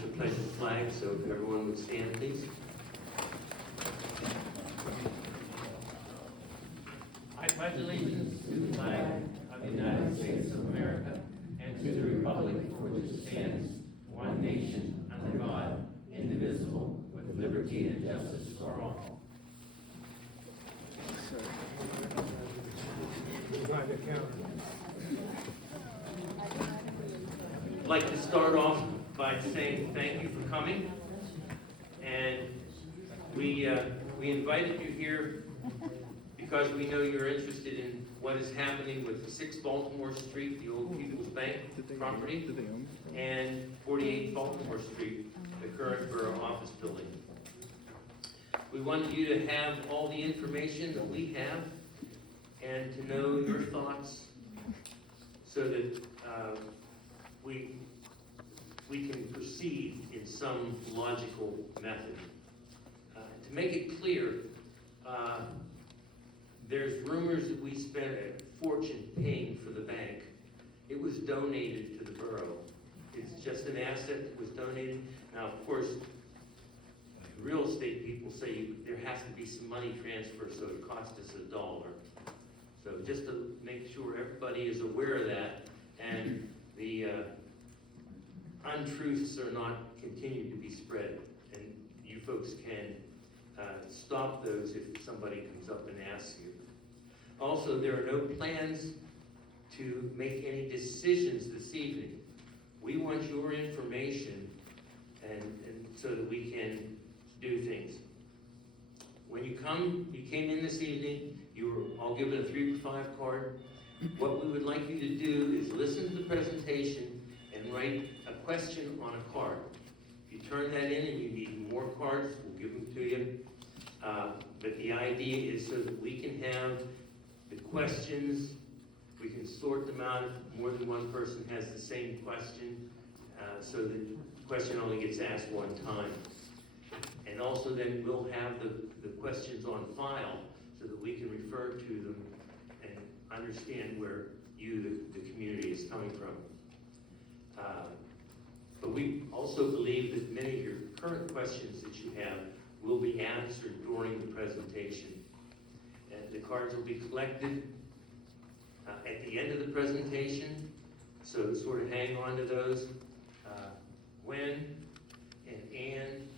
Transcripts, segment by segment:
with the pledge of flag, so if everyone would stand, please. I pledge allegiance to the flag of the United States of America and to the republic for which it stands, one nation, under God, indivisible, with liberty and justice for all. I'd like to start off by saying thank you for coming. And we invited you here because we know you're interested in what is happening with 6 Baltimore Street, the old People's Bank property, and 48 Baltimore Street, the current borough office building. We wanted you to have all the information that we have and to know your thoughts so that we can proceed in some logical method. To make it clear, there's rumors that we spent a fortune paying for the bank. It was donated to the borough. It's just an asset that was donated. Now, of course, real estate people say there has to be some money transfer, so it cost us $1. So just to make sure everybody is aware of that, and the untruths are not continued to be spread, and you folks can stop those if somebody comes up and asks you. Also, there are no plans to make any decisions this evening. We want your information and so that we can do things. When you came in this evening, you were all given a 3 for 5 card. What we would like you to do is listen to the presentation and write a question on a card. If you turn that in and you need more cards, we'll give them to you. But the idea is so that we can have the questions, we can sort them out if more than one person has the same question, so that the question only gets asked one time. And also then we'll have the questions on file so that we can refer to them and understand where you, the community, is coming from. But we also believe that many of your current questions that you have will be answered during the presentation. And the cards will be collected at the end of the presentation, so sort of hang on to those. When and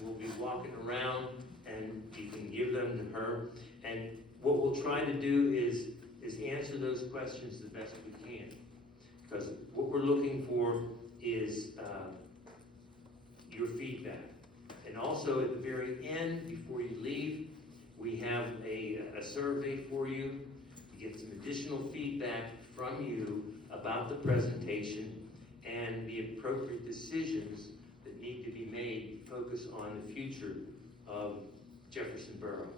we'll be walking around and you can give them to her. And what we'll try to do is answer those questions the best we can. Because what we're looking for is your feedback. And also at the very end, before you leave, we have a survey for you to get some additional feedback from you about the presentation and the appropriate decisions that need to be made to focus on the future of Jefferson Borough.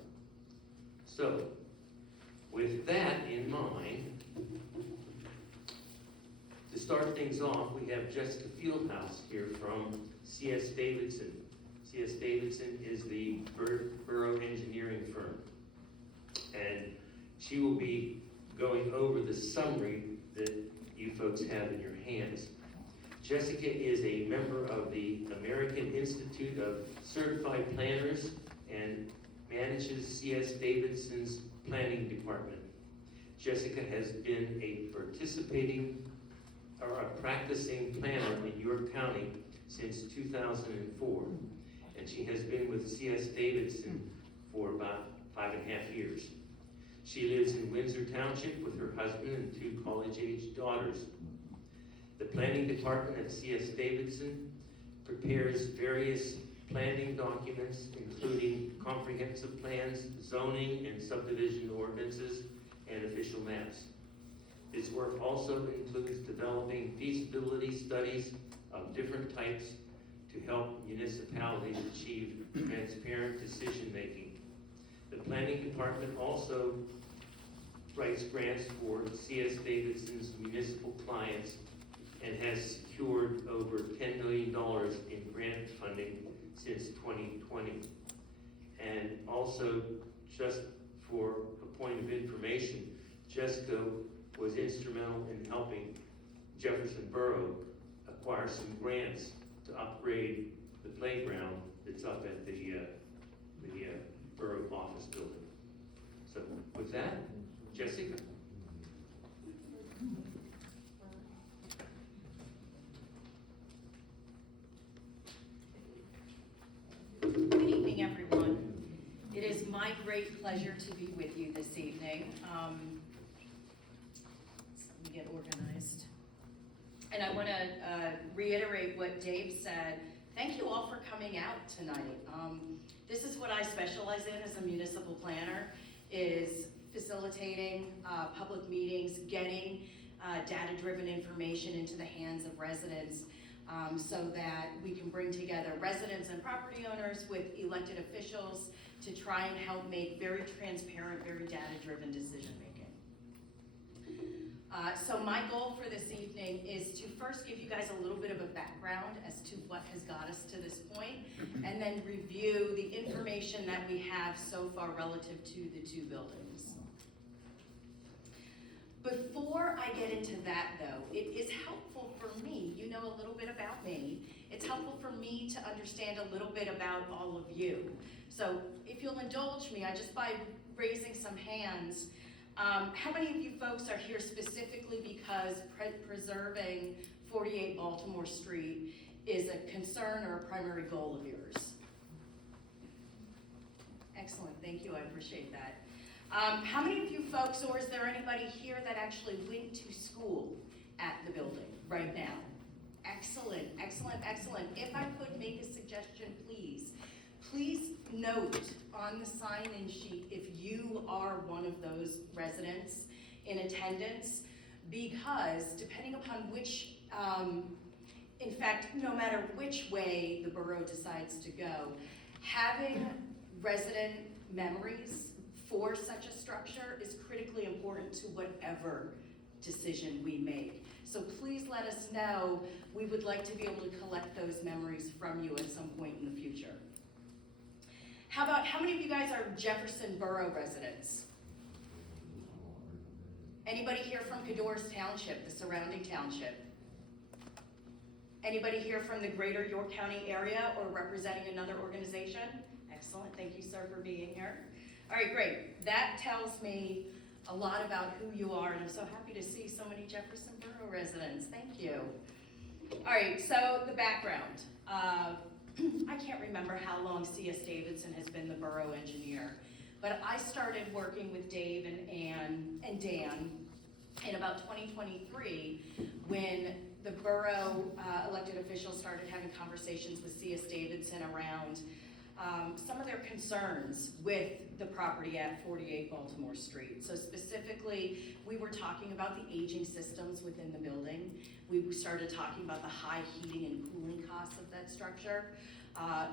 So, with that in mind, to start things off, we have Jessica Fieldhouse here from C.S. Davidson. C.S. Davidson is the borough engineering firm, and she will be going over the summary that you folks have in your hands. Jessica is a member of the American Institute of Certified Planners and manages C.S. Davidson's planning department. Jessica has been a practicing planner in York County since 2004, and she has been with C.S. Davidson for about 5.5 years. She lives in Windsor Township with her husband and 2 college-age daughters. The planning department at C.S. Davidson prepares various planning documents, including comprehensive plans, zoning and subdivision ordinances, and official maps. This work also includes developing feasibility studies of different types to help municipalities achieve transparent decision-making. The planning department also writes grants for C.S. Davidson's municipal clients and has secured over $10 million in grant funding since 2020. And also, just for a point of information, Jessica was instrumental in helping Jefferson Borough acquire some grants to upgrade the playground that's up at the borough office building. So with that, Jessica. Good evening, everyone. It is my great pleasure to be with you this evening. Let me get organized. And I want to reiterate what Dave said. Thank you all for coming out tonight. This is what I specialize in as a municipal planner, is facilitating public meetings, getting data-driven information into the hands of residents so that we can bring together residents and property owners with elected officials to try and help make very transparent, very data-driven decision-making. So my goal for this evening is to first give you guys a little bit of a background as to what has got us to this point, and then review the information that we have so far relative to the two buildings. Before I get into that though, it is helpful for me, you know a little bit about me, it's helpful for me to understand a little bit about all of you. So if you'll indulge me, just by raising some hands, how many of you folks are here specifically because preserving 48 Baltimore Street is a concern or a primary goal of yours? Excellent, thank you, I appreciate that. How many of you folks, or is there anybody here that actually went to school at the building right now? Excellent, excellent, excellent. If I could make a suggestion, please note on the sign-in sheet if you are one of those residents in attendance, because depending upon which, in fact, no matter which way the borough decides to go, having resident memories for such a structure is critically important to whatever decision we make. So please let us know. We would like to be able to collect those memories from you at some point in the future. How many of you guys are Jefferson Borough residents? Anybody here from Cador's Township, the surrounding township? Anybody here from the greater York County area or representing another organization? Excellent, thank you, sir, for being here. All right, great. That tells me a lot about who you are, and I'm so happy to see so many Jefferson Borough residents. Thank you. All right, so the background. I can't remember how long C.S. Davidson has been the borough engineer, but I started working with Dave and Ann and Dan in about 2023 when the borough elected officials started having conversations with C.S. Davidson around some of their concerns with the property at 48 Baltimore Street. So specifically, we were talking about the aging systems within the building. We started talking about the high heating and cooling costs of that structure.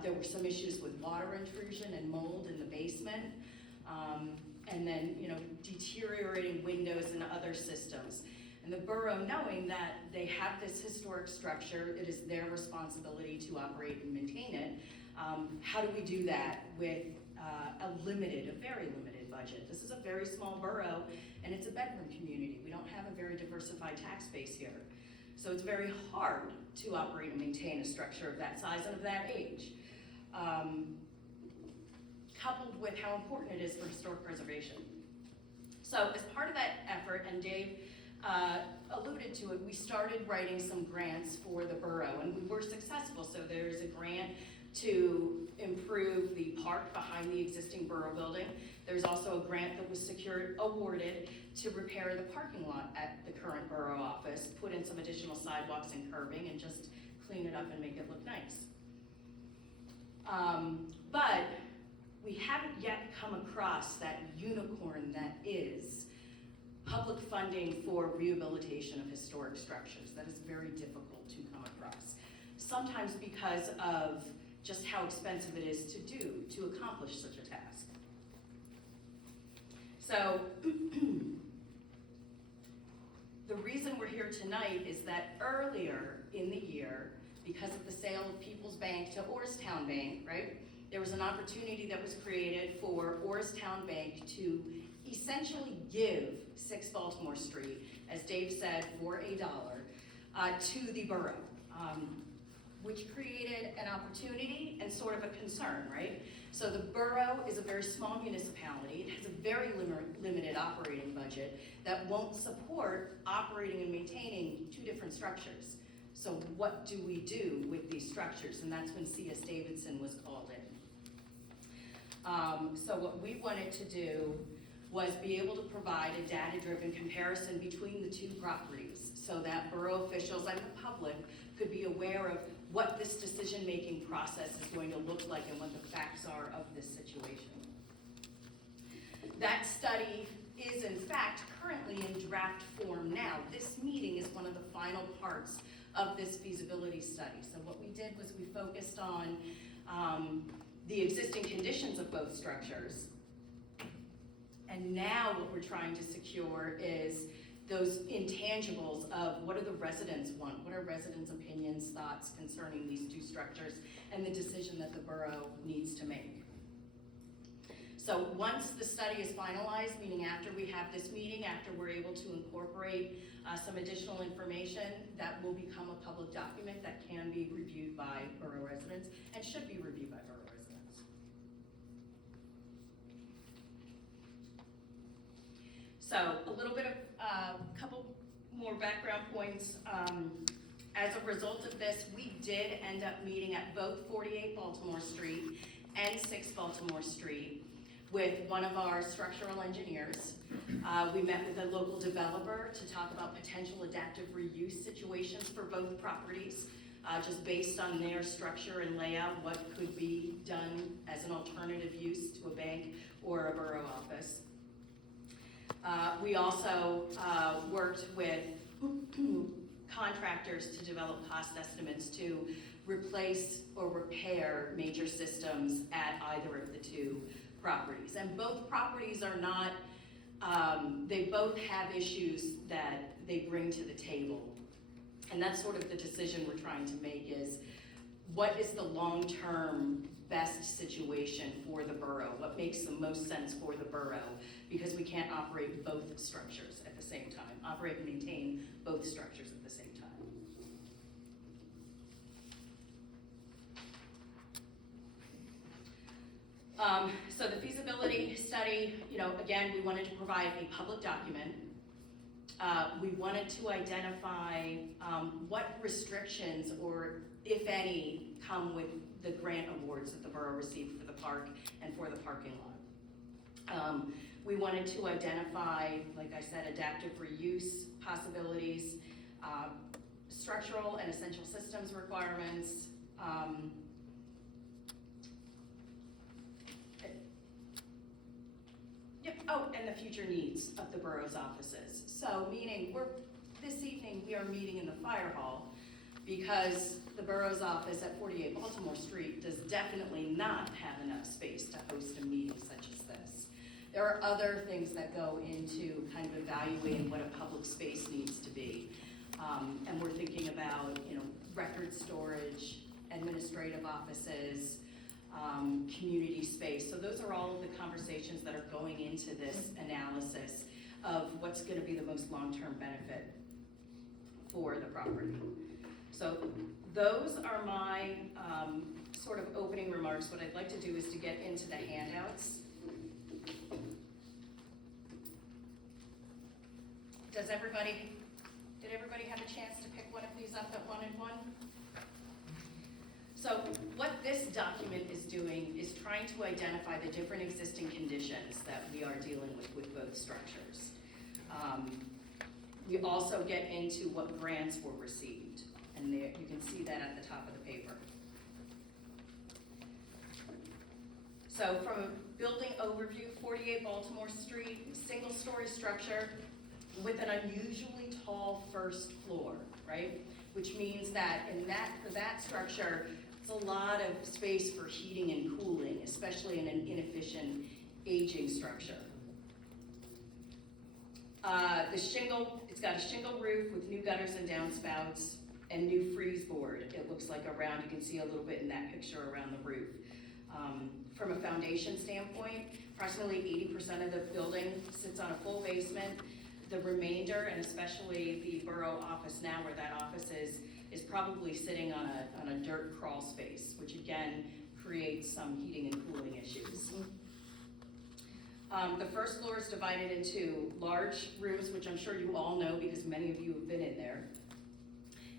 There were some issues with water intrusion and mold in the basement. And then, deteriorating windows and other systems. And the borough, knowing that they have this historic structure, it is their responsibility to operate and maintain it. How do we do that with a very limited budget? This is a very small borough, and it's a bedroom community. We don't have a very diversified tax base here. So it's very hard to operate and maintain a structure of that size and of that age. Coupled with how important it is for historic preservation. So as part of that effort, and Dave alluded to it, we started writing some grants for the borough, and we were successful. So there's a grant to improve the park behind the existing borough building. There's also a grant that was awarded to repair the parking lot at the current borough office, put in some additional sidewalks and curbing, and just clean it up and make it look nice. But we haven't yet come across that unicorn that is public funding for rehabilitation of historic structures. That is very difficult to come across. Sometimes because of just how expensive it is to accomplish such a task. So, the reason we're here tonight is that earlier in the year, because of the sale of People's Bank to Orrstown Bank, right? There was an opportunity that was created for Orrstown Bank to essentially give 6 Baltimore Street, as Dave said, for $1, to the borough. which created an opportunity and sort of a concern, right? So the borough is a very small municipality. It has a very limited operating budget that won't support operating and maintaining two different structures. So what do we do with these structures? And that's when C.S. Davidson was called in. So what we wanted to do was be able to provide a data-driven comparison between the two properties so that borough officials and the public could be aware of what this decision-making process is going to look like and what the facts are of this situation. That study is in fact currently in draft form now. This meeting is one of the final parts of this feasibility study. So what we did was we focused on the existing conditions of both structures. And now what we're trying to secure is those intangibles of what do the residents want? What are residents' opinions, thoughts concerning these two structures and the decision that the borough needs to make? So once the study is finalized, meaning after we have this meeting, after we're able to incorporate some additional information, that will become a public document that can be reviewed by borough residents and should be reviewed by borough residents. So a little bit of couple more background points. As a result of this, we did end up meeting at both 48 Baltimore Street and 6 Baltimore Street with one of our structural engineers. We met with a local developer to talk about potential adaptive reuse situations for both properties, just based on their structure and layout, what could be done as an alternative use to a bank or a borough office. We also worked with contractors to develop cost estimates to replace or repair major systems at either of the two properties. And both properties are not, they both have issues that they bring to the table. And that's sort of the decision we're trying to make is, what is the long-term best situation for the borough? What makes the most sense for the borough? Because we can't operate both structures at the same time, operate and maintain both structures at the same time. So the feasibility study, again, we wanted to provide a public document. We wanted to identify what restrictions, or if any, come with the grant awards that the borough received for the park and for the parking lot. We wanted to identify, like I said, adaptive reuse possibilities, structural and essential systems requirements, and the future needs of the borough's offices. So meaning this evening we are meeting in the fire hall because the borough's office at 48 Baltimore Street does definitely not have enough space to host a meeting such as this. There are other things that go into kind of evaluating what a public space needs to be. And we're thinking about, record storage, administrative offices, community space. So those are all of the conversations that are going into this analysis of what's going to be the most long-term benefit for the property. So those are my sort of opening remarks. What I'd like to do is to get into the handouts. Did everybody have a chance to pick one of these up at 1 and 1? So what this document is doing is trying to identify the different existing conditions that we are dealing with both structures. We also get into what grants were received, and there, you can see that at the top of the paper. So from a building overview, 48 Baltimore Street, single-story structure with an unusually tall first floor, right? Which means that for that structure, it's a lot of space for heating and cooling, especially in an inefficient aging structure. It's got a shingle roof with new gutters and downspouts and new freeze board. It looks like around, you can see a little bit in that picture around the roof. From a foundation standpoint, approximately 80% of the building sits on a full basement. The remainder, and especially the borough office now where that office is, is probably sitting on a dirt crawl space, which again creates some heating and cooling issues. The first floor is divided into large rooms, which I'm sure you all know because many of you have been in there.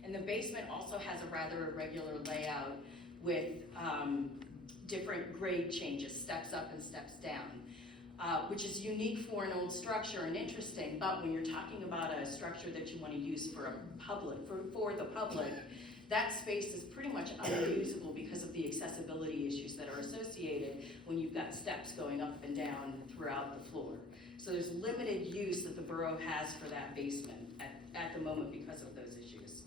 And the basement also has a rather irregular layout with different grade changes, steps up and steps down, which is unique for an old structure and interesting, but when you're talking about a structure that you want to use for the public, that space is pretty much unusable because of the accessibility issues that are associated when you've got steps going up and down throughout the floor. So there's limited use that the borough has for that basement at the moment because of those issues.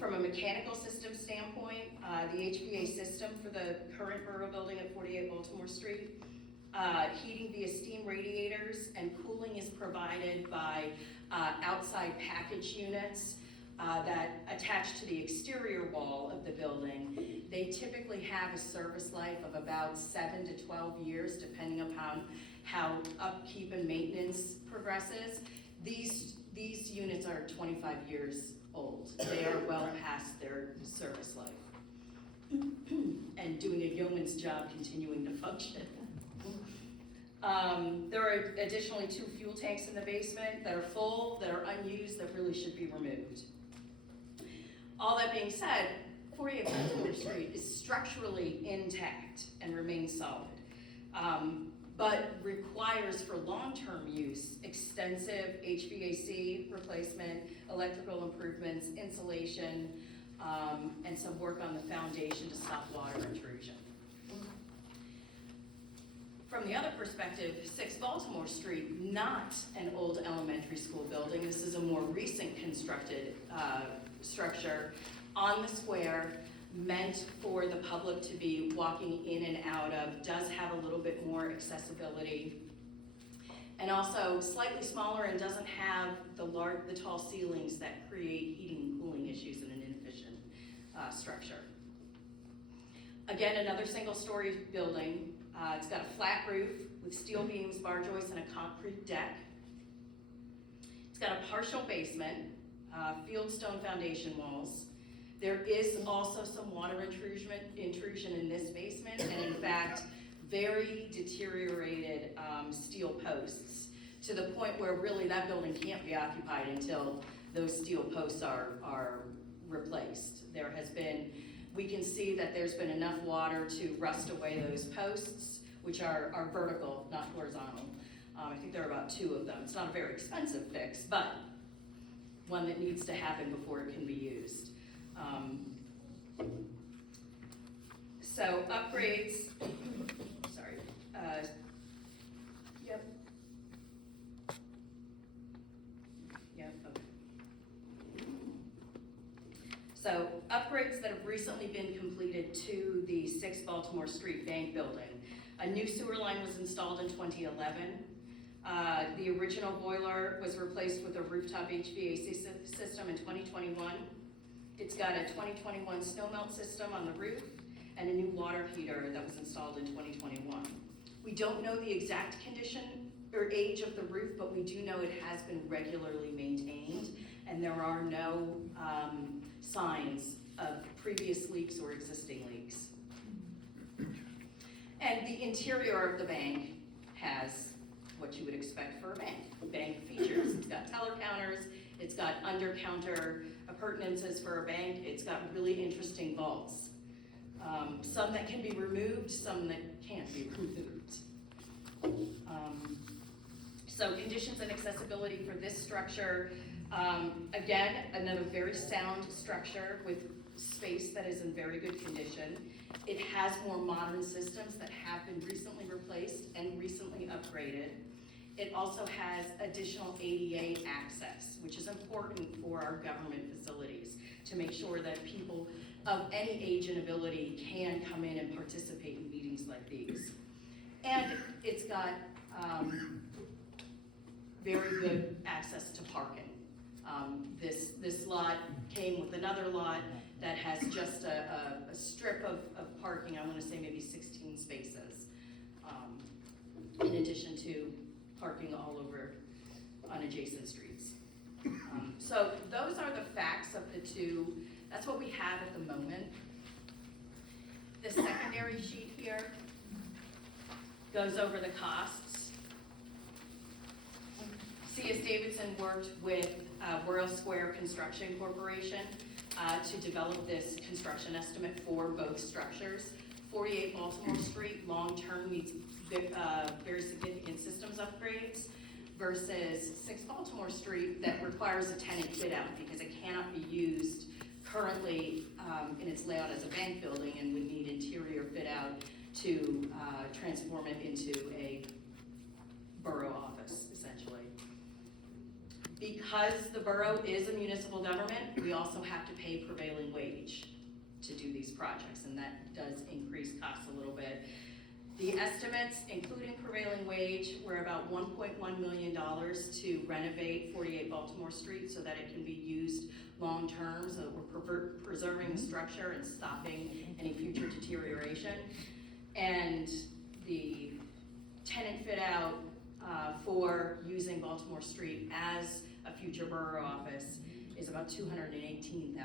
From a mechanical system standpoint, the HVA system for the current borough building at 48 Baltimore Street, heating via steam radiators and cooling is provided by outside package units that attach to the exterior wall of the building. They typically have a service life of about 7 to 12 years, depending upon how upkeep and maintenance progresses. These units are 25 years old. They are well past their service life and doing a yeoman's job continuing to function. There are additionally 2 fuel tanks in the basement that are full, that are unused, that really should be removed. All that being said, 48 Baltimore Street is structurally intact and remains solid, but requires for long-term use extensive HVAC replacement, electrical improvements, insulation, and some work on the foundation to stop water intrusion. From the other perspective, 6 Baltimore Street, not an old elementary school building. This is a more recent constructed structure on the square, meant for the public to be walking in and out of, does have a little bit more accessibility, and also slightly smaller and doesn't have the tall ceilings that create heating and cooling issues in an inefficient structure. Again, another single-story building. It's got a flat roof with steel beams, bar joists, and a concrete deck. It's got a partial basement, fieldstone foundation walls. There is also some water intrusion in this basement, and in fact, very deteriorated steel posts, to the point where really that building can't be occupied until those steel posts are replaced. We can see that there's been enough water to rust away those posts, which are vertical, not horizontal. I think there are about 2 of them. It's not a very expensive fix, but one that needs to happen before it can be used. So upgrades, sorry, yep. Yep, okay. So upgrades that have recently been completed to the 6 Baltimore Street Bank building. A new sewer line was installed in 2011. The original boiler was replaced with a rooftop HVAC system in 2021. It's got a 2021 snow melt system on the roof and a new water heater that was installed in 2021. We don't know the exact condition or age of the roof, but we do know it has been regularly maintained, and there are no signs of previous leaks or existing leaks. And the interior of the bank has what you would expect for a bank. Bank features. It's got teller counters, it's got under-counter appurtenances for a bank, it's got really interesting vaults. Some that can be removed, some that can't be removed. So conditions and accessibility for this structure, again, another very sound structure with space that is in very good condition. It has more modern systems that have been recently replaced and recently upgraded. It also has additional ADA access, which is important for our government facilities to make sure that people of any age and ability can come in and participate in meetings like these. And it's got very good access to parking. This lot came with another lot that has just a strip of parking, I want to say maybe 16 spaces, in addition to parking all over on adjacent streets. So those are the facts of the two. That's what we have at the moment. The secondary sheet here goes over the costs. C.S. Davidson worked with Borough Square Construction Corporation to develop this construction estimate for both structures. 48 Baltimore Street, long-term needs very significant systems upgrades versus 6 Baltimore Street that requires a tenant fit-out because it cannot be used currently in its layout as a bank building and would need interior fit-out to transform it into a borough office, essentially. Because the borough is a municipal government, we also have to pay prevailing wage to do these projects, and that does increase costs a little bit. The estimates, including prevailing wage, were about $1.1 million to renovate 48 Baltimore Street so that it can be used long-term, so that we're preserving the structure and stopping any future deterioration. And the tenant fit-out for using Baltimore Street as a future borough office is about $218,000.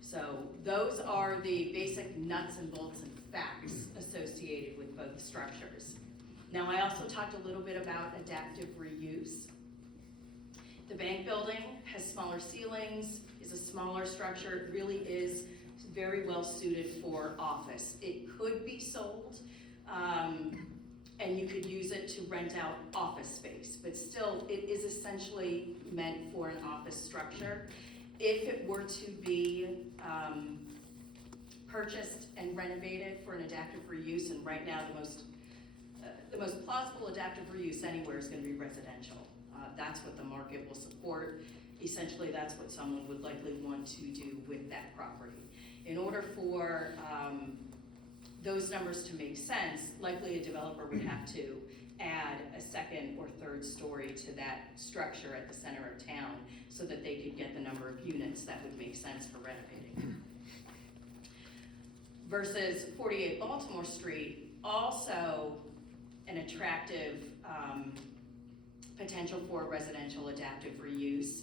So those are the basic nuts and bolts and facts associated with both structures. Now, I also talked a little bit about adaptive reuse. The bank building has smaller ceilings, is a smaller structure. It really is very well suited for office. It could be sold, and you could use it to rent out office space, but still, it is essentially meant for an office structure. If it were to be purchased and renovated for an adaptive reuse, and right now the most plausible adaptive reuse anywhere is going to be residential. That's what the market will support. Essentially, that's what someone would likely want to do with that property. In order for those numbers to make sense, likely a developer would have to add a second or third story to that structure at the center of town so that they could get the number of units that would make sense for renovating. Versus 48 Baltimore Street, also an attractive potential for residential adaptive reuse.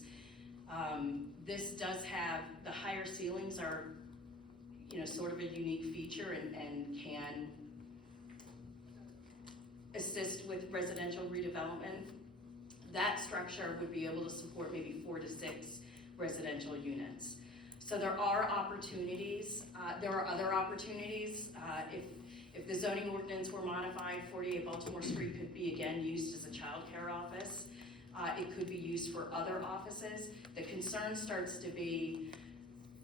This does have, the higher ceilings are, sort of a unique feature and can assist with residential redevelopment. That structure would be able to support maybe 4 to 6 residential units. So there are opportunities. There are other opportunities. If the zoning ordinance were modified, 48 Baltimore Street could be again used as a child care office. It could be used for other offices. The concern starts to be,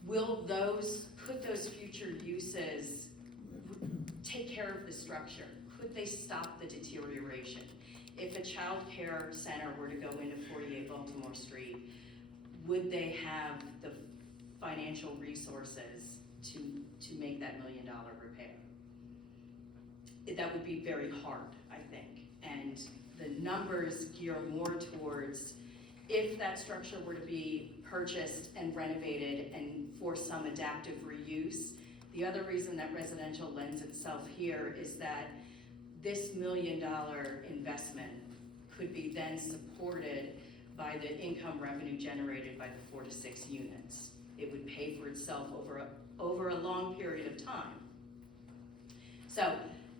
could those future uses take care of the structure? Could they stop the deterioration? If a child care center were to go into 48 Baltimore Street, would they have the financial resources to make that $1 million repair? That would be very hard, I think. And the numbers gear more towards if that structure were to be purchased and renovated and for some adaptive reuse. The other reason that residential lends itself here is that this $1 million investment could be then supported by the income revenue generated by the 4 to 6 units. It would pay for itself over a long period of time. So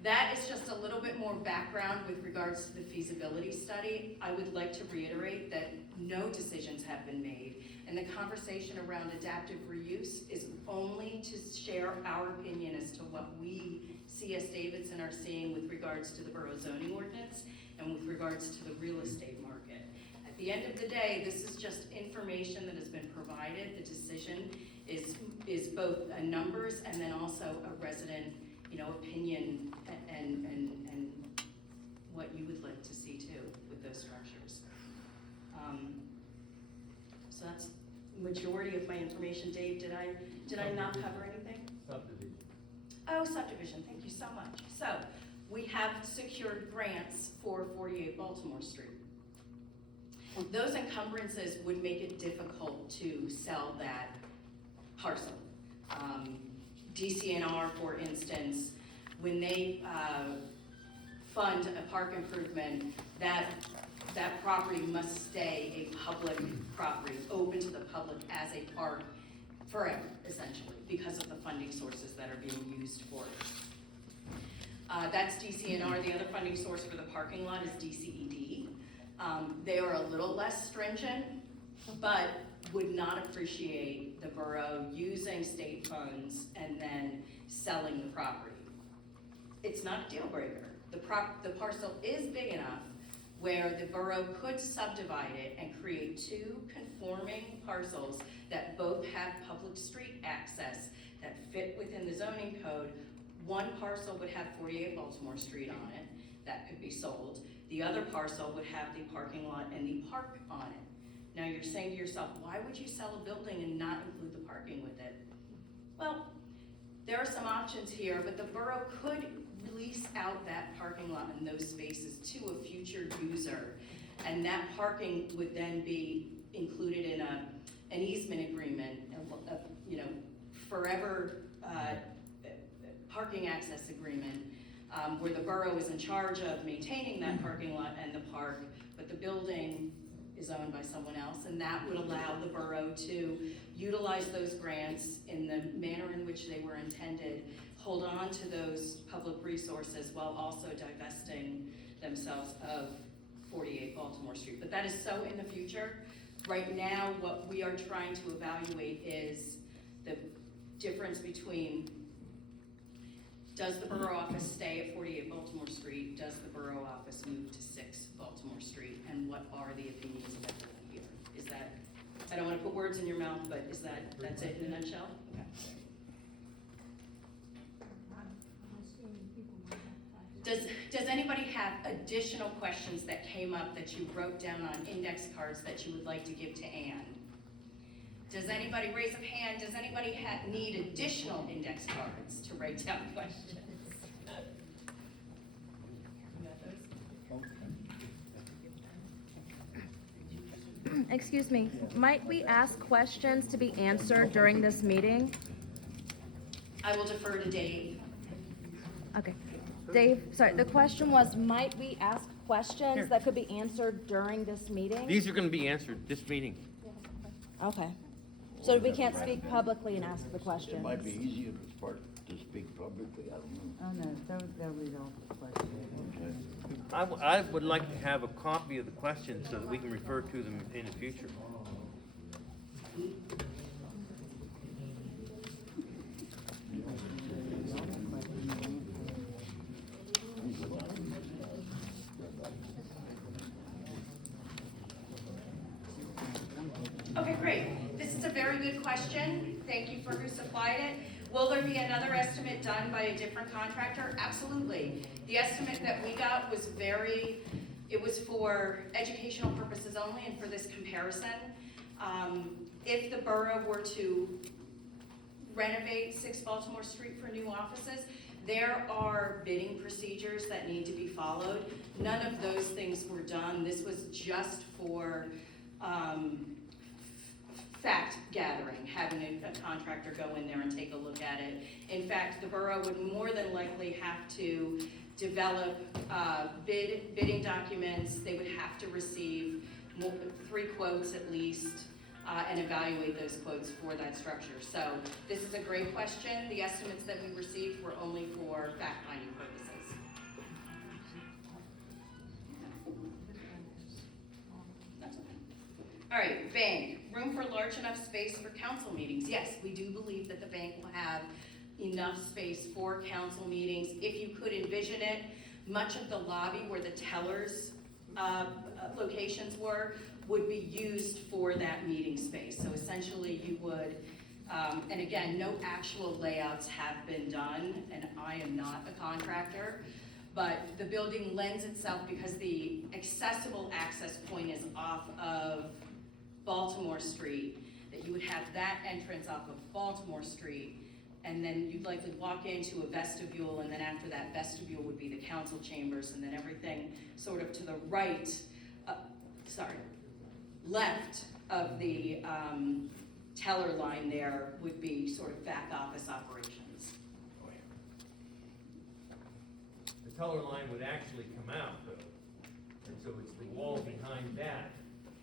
that is just a little bit more background with regards to the feasibility study. I would like to reiterate that no decisions have been made, and the conversation around adaptive reuse is only to share our opinion as to what we, C.S. Davidson, are seeing with regards to the borough zoning ordinance and with regards to the real estate market. At the end of the day, this is just information that has been provided. The decision is both a numbers and then also a resident, opinion and what you would like to see too with those structures. So that's the majority of my information. Dave, did I not cover anything? Subdivision. Oh, subdivision, thank you so much. So we have secured grants for 48 Baltimore Street. Those encumbrances would make it difficult to sell that parcel. DCNR, for instance, when they fund a park improvement, that that property must stay a public property, open to the public as a park forever, essentially, because of the funding sources that are being used for it. That's DCNR. The other funding source for the parking lot is DCED. They are a little less stringent, but would not appreciate the borough using state funds and then selling the property. It's not a deal breaker. The parcel is big enough where the borough could subdivide it and create two conforming parcels that both have public street access that fit within the zoning code. One parcel would have 48 Baltimore Street on it, that could be sold. The other parcel would have the parking lot and the park on it. Now you're saying to yourself, why would you sell a building and not include the parking with it? Well, there are some options here, but the borough could lease out that parking lot and those spaces to a future user. And that parking would then be included in an easement agreement, forever parking access agreement, where the borough is in charge of maintaining that parking lot and the park, but the building is owned by someone else, and that would allow the borough to utilize those grants in the manner in which they were intended, hold on to those public resources while also divesting themselves of 48 Baltimore Street. But that is so in the future. Right now, what we are trying to evaluate is the difference between, does the borough office stay at 48 Baltimore Street? Does the borough office move to 6 Baltimore Street? And what are the opinions of everyone here? Is that, I don't want to put words in your mouth, but is that's it in a nutshell? Okay. Does anybody have additional questions that came up that you wrote down on index cards that you would like to give to Ann? Does anybody raise a hand? Does anybody need additional index cards to write down questions? Excuse me, might we ask questions to be answered during this meeting? I will defer to Dave. Okay. Dave, sorry, the question was, might we ask questions that could be answered during this meeting? These are going to be answered this meeting. Okay. So we can't speak publicly and ask the questions? It might be easier to speak publicly, I don't know. Oh, no, they'll read all the questions. Okay. I would like to have a copy of the questions so that we can refer to them in the future. Okay, great. This is a very good question. Thank you for who supplied it. Will there be another estimate done by a different contractor? Absolutely. The estimate that we got was it was for educational purposes only and for this comparison. If the borough were to renovate 6 Baltimore Street for new offices, there are bidding procedures that need to be followed. None of those things were done. This was just for fact gathering, having a contractor go in there and take a look at it. In fact, the borough would more than likely have to develop bidding documents. They would have to receive 3 quotes at least and evaluate those quotes for that structure. So this is a great question. The estimates that we received were only for fact-finding purposes. That's okay. All right, bank. Room for large enough space for council meetings. Yes, we do believe that the bank will have enough space for council meetings. If you could envision it, much of the lobby where the tellers' locations were would be used for that meeting space. So essentially you would, and again, no actual layouts have been done, and I am not a contractor, but the building lends itself because the accessible access point is off of Baltimore Street, that you would have that entrance off of Baltimore Street, and then you'd likely walk into a vestibule, and then after that vestibule would be the council chambers, and then everything sort of to the right, left of the teller line there would be sort of back office operations. The teller line would actually come out, though. And so it's the wall behind that,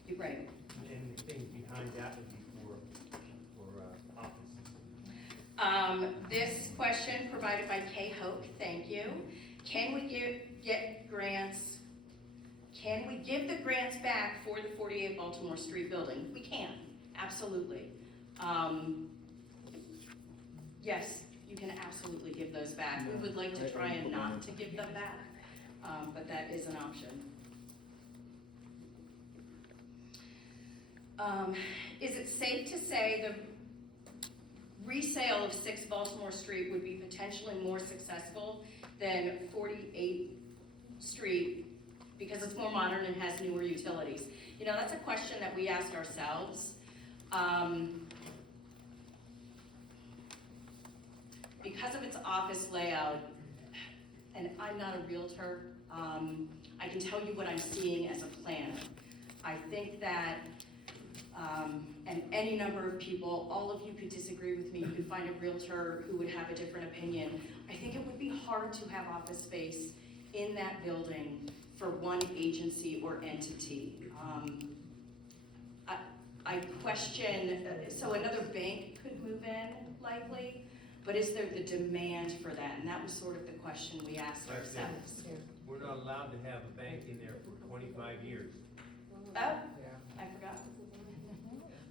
You're right. and the things behind that would be for offices. This question provided by Kay Hoke, thank you. Can we get grants? Can we give the grants back for the 48 Baltimore Street building? We can, absolutely. Yes, you can absolutely give those back. We would like to try and not to give them back, but that is an option. Is it safe to say the resale of 6 Baltimore Street would be potentially more successful than 48 Street because it's more modern and has newer utilities? You know, that's a question that we asked ourselves. Because of its office layout, and I'm not a realtor, I can tell you what I'm seeing as a planner. I think that, and any number of people, all of you could disagree with me, you could find a realtor who would have a different opinion. I think it would be hard to have office space in that building for one agency or entity. I question, so another bank could move in likely, but is there the demand for that? And that was sort of the question we asked ourselves. We're not allowed to have a bank in there for 25 years. Oh, I forgot.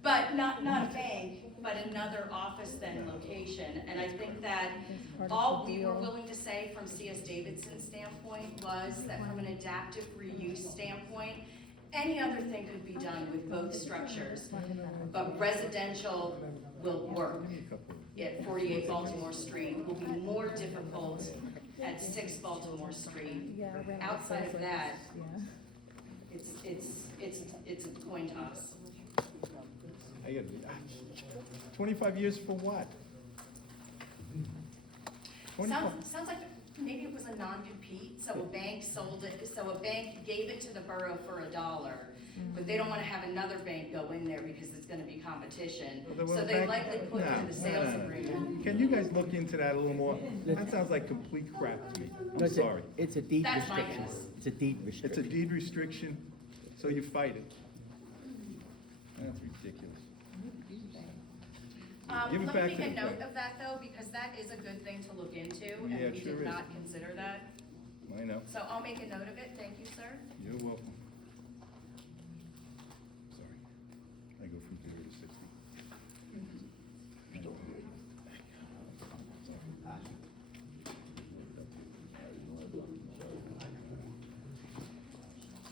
But not a bank, but another office then location. And I think that all we were willing to say from C.S. Davidson's standpoint was that from an adaptive reuse standpoint, any other thing could be done with both structures, but residential will work at 48 Baltimore Street, will be more difficult at 6 Baltimore Street. Outside of that, it's a coin toss. I got 25 years for what? 25 Sounds like maybe it was a non-compete, so a bank sold it, so a bank gave it to the borough for $1, but they don't wanna have another bank go in there because it's gonna be competition. Well, So they bank- likely put it in the sales agreement. Can you guys look into that a little more? That sounds like complete crap to me. No, I'm sorry. It's a deed That's my restriction. guess. It's a deed It's a restriction. deed restriction, so you fight it. That's ridiculous. Give it Let back me to make a the note bank. of that though, because that is a good thing to look into, and Yeah, it we sure did is. not consider that. I know. So I'll make a note of it, thank you, sir. You're welcome. Sorry. I go from 0 to 60.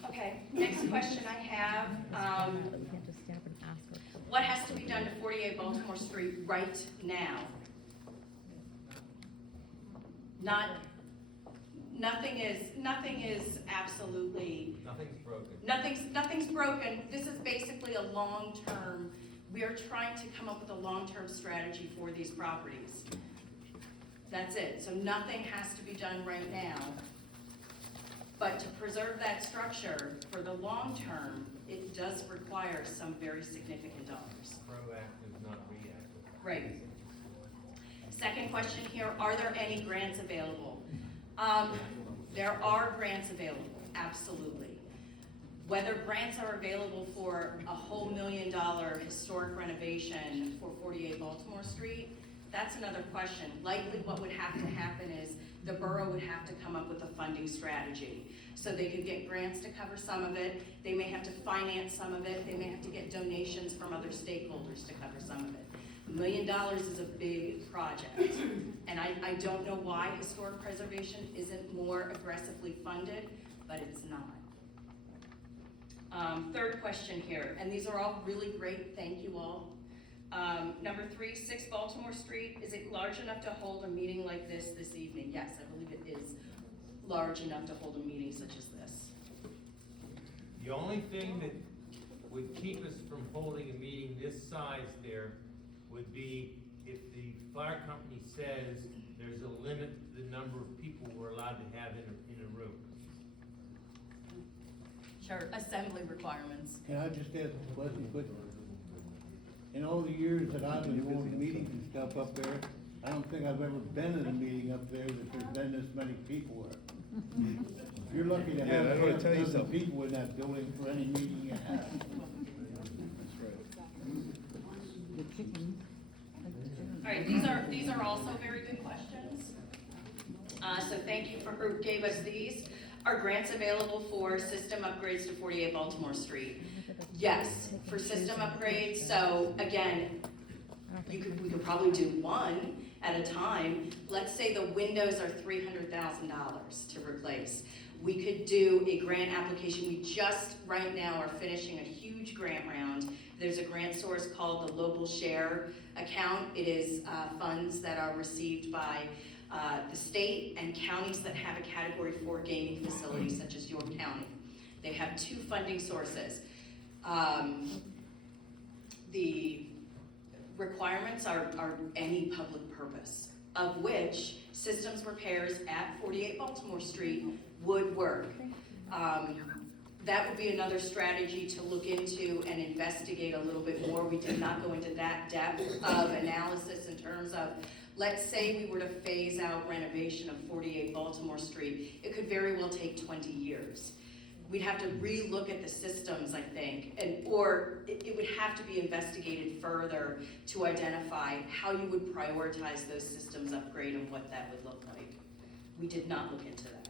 Okay, next question I have, what has to be done to 48 Baltimore Street right now? Nothing is absolutely, nothing's broken. This is basically a long-term, we are trying to come up with a long-term strategy for these properties. That's it, so nothing has to be done right now. But to preserve that structure for the long term, it does require some very significant dollars. Proactive, not reactive. Right. Second question here, are there any grants available? There are grants available, absolutely. Whether grants are available for a whole $1 million historic renovation for 48 Baltimore Street, that's another question. Likely what would have to happen is the borough would have to come up with a funding strategy. So they could get grants to cover some of it, they may have to finance some of it, they may have to get donations from other stakeholders to cover some of it. $1 million is a big project, and I don't know why historic preservation isn't more aggressively funded, but it's not. Third question here, and these are all really great, thank you all. Number 3, 6 Baltimore Street, is it large enough to hold a meeting like this evening? Yes, I believe it is large enough to hold a meeting such as this. The only thing that would keep us from holding a meeting this size there would be if the fire company says there's a limit to the number of people we're allowed to have in a room. Sure, assembly requirements. Can I just ask a question quick? In all the years that I've been going to meetings and stuff up there, I don't think I've ever been in a meeting up there that there's been this many people there. You're lucky to Yeah, have I don't wanna tell you 10,000 something. people in that building for any meeting you have. That's right. The chickens. All right, these are also very good questions. So thank you for who gave us these. Are grants available for system upgrades to 48 Baltimore Street? Yes, for system upgrades. So again, we could probably do one at a time. Let's say the windows are $300,000 to replace. We could do a grant application. We just right now are finishing a huge grant round. There's a grant source called the Local Share Account. It is funds that are received by the state and counties that have a Category 4 gaming facility, such as York County. They have two funding sources. The requirements are any public purpose, of which systems repairs at 48 Baltimore Street would work. That would be another strategy to look into and investigate a little bit more. We did not go into that depth of analysis in terms of, let's say we were to phase out renovation of 48 Baltimore Street, it could very well take 20 years. We'd have to re-look at the systems, I think, or it would have to be investigated further to identify how you would prioritize those systems upgrade and what that would look like. We did not look into that.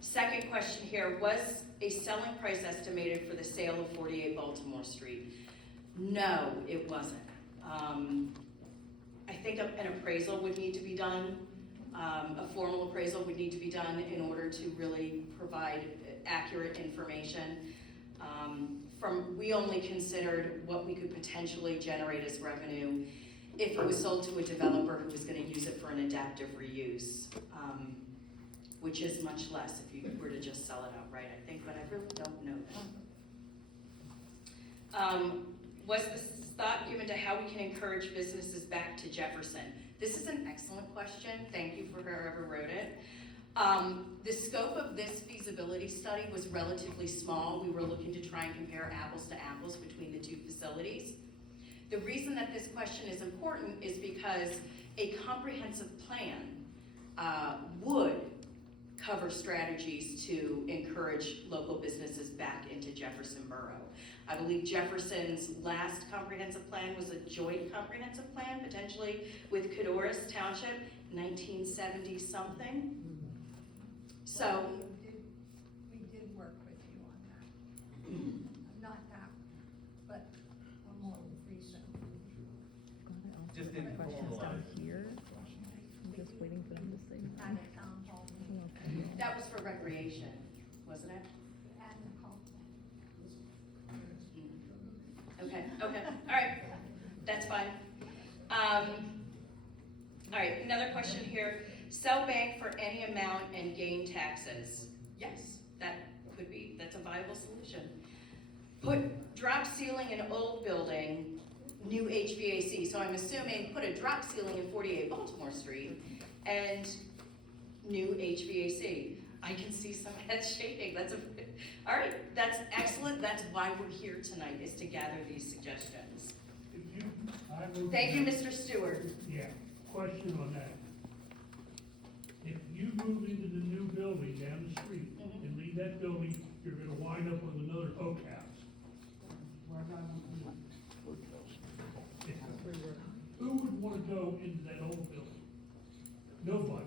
Second question here, was a selling price estimated for the sale of 48 Baltimore Street? No, it wasn't. I think an appraisal would need to be done. A formal appraisal would need to be done in order to really provide accurate information. We only considered what we could potentially generate as revenue if it was sold to a developer who was going to use it for an adaptive reuse, which is much less if you were to just sell it outright, I think, but I really don't know that. Was the thought given to how we can encourage businesses back to Jefferson? This is an excellent question. Thank you for whoever wrote it. The scope of this feasibility study was relatively small. We were looking to try and compare apples to apples between the two facilities. The reason that this question is important is because a comprehensive plan would cover strategies to encourage local businesses back into Jefferson Borough. I believe Jefferson's last comprehensive plan was a joint comprehensive plan, potentially with Cadorus Township, 1970 something. So, We did work with you on that. Not that, but a more recent. Just informalized. Here, I'm just waiting for them to say. At a town hall meeting that was for recreation, wasn't it? and the call. Okay, all right, that's fine. All right, another question here. Sell bank for any amount and gain taxes. Yes, that's a viable solution. Put drop ceiling in old building, new HVAC. So I'm assuming put a drop ceiling in 48 Baltimore Street and new HVAC. I can see some heads shaking. All right, that's excellent. That's why we're here tonight, is to gather these suggestions. Thank you, Mr. Stewart. Yeah, question on that. If you move into the new building down the street and leave that building, you're gonna wind up with another Oak House. Who would wanna go into that old building? Nobody.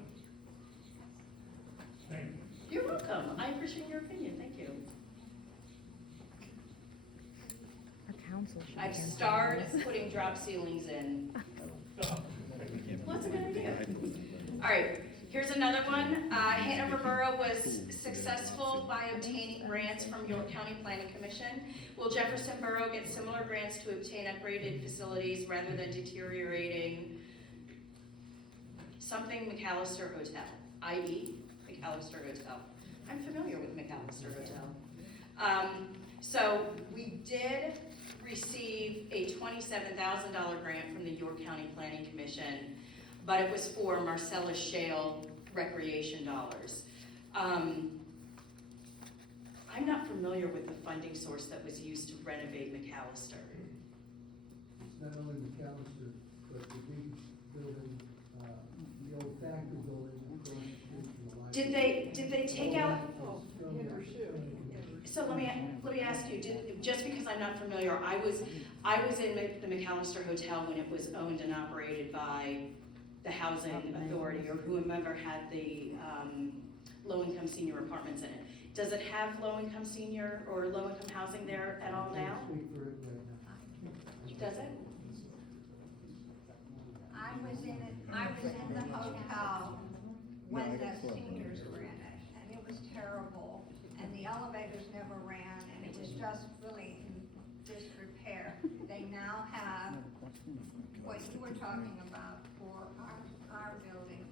Thank you. You're welcome. I appreciate your opinion. Thank you. Our council should. I've starred putting drop ceilings in. Well, that's a good idea. All right, here's another one. Hanover Borough was successful by obtaining grants from York County Planning Commission. Will Jefferson Borough get similar grants to obtain upgraded facilities rather than deteriorating something McAllister Hotel, i.e. McAllister Hotel? I'm familiar with McAllister Hotel. So we did receive a $27,000 grant from the York County Planning Commission, but it was for Marcellus Shale recreation dollars. I'm not familiar with the funding source that was used to renovate McAllister. It's not only McAllister, but the big building, the old factory building across the street from the library. Did they take out, It's So let me ask you, just because I'm not familiar, I was in the McAllister Hotel when it was owned and operated by the Housing Authority or whomever had the low-income senior apartments in it. Does it have low-income senior or low-income housing there at all now? Speak for it right now. Does it? I was in the hotel when the seniors were in it, and it was terrible, and the elevators never ran, and it was just really in disrepair. They now have what you were talking about for our building.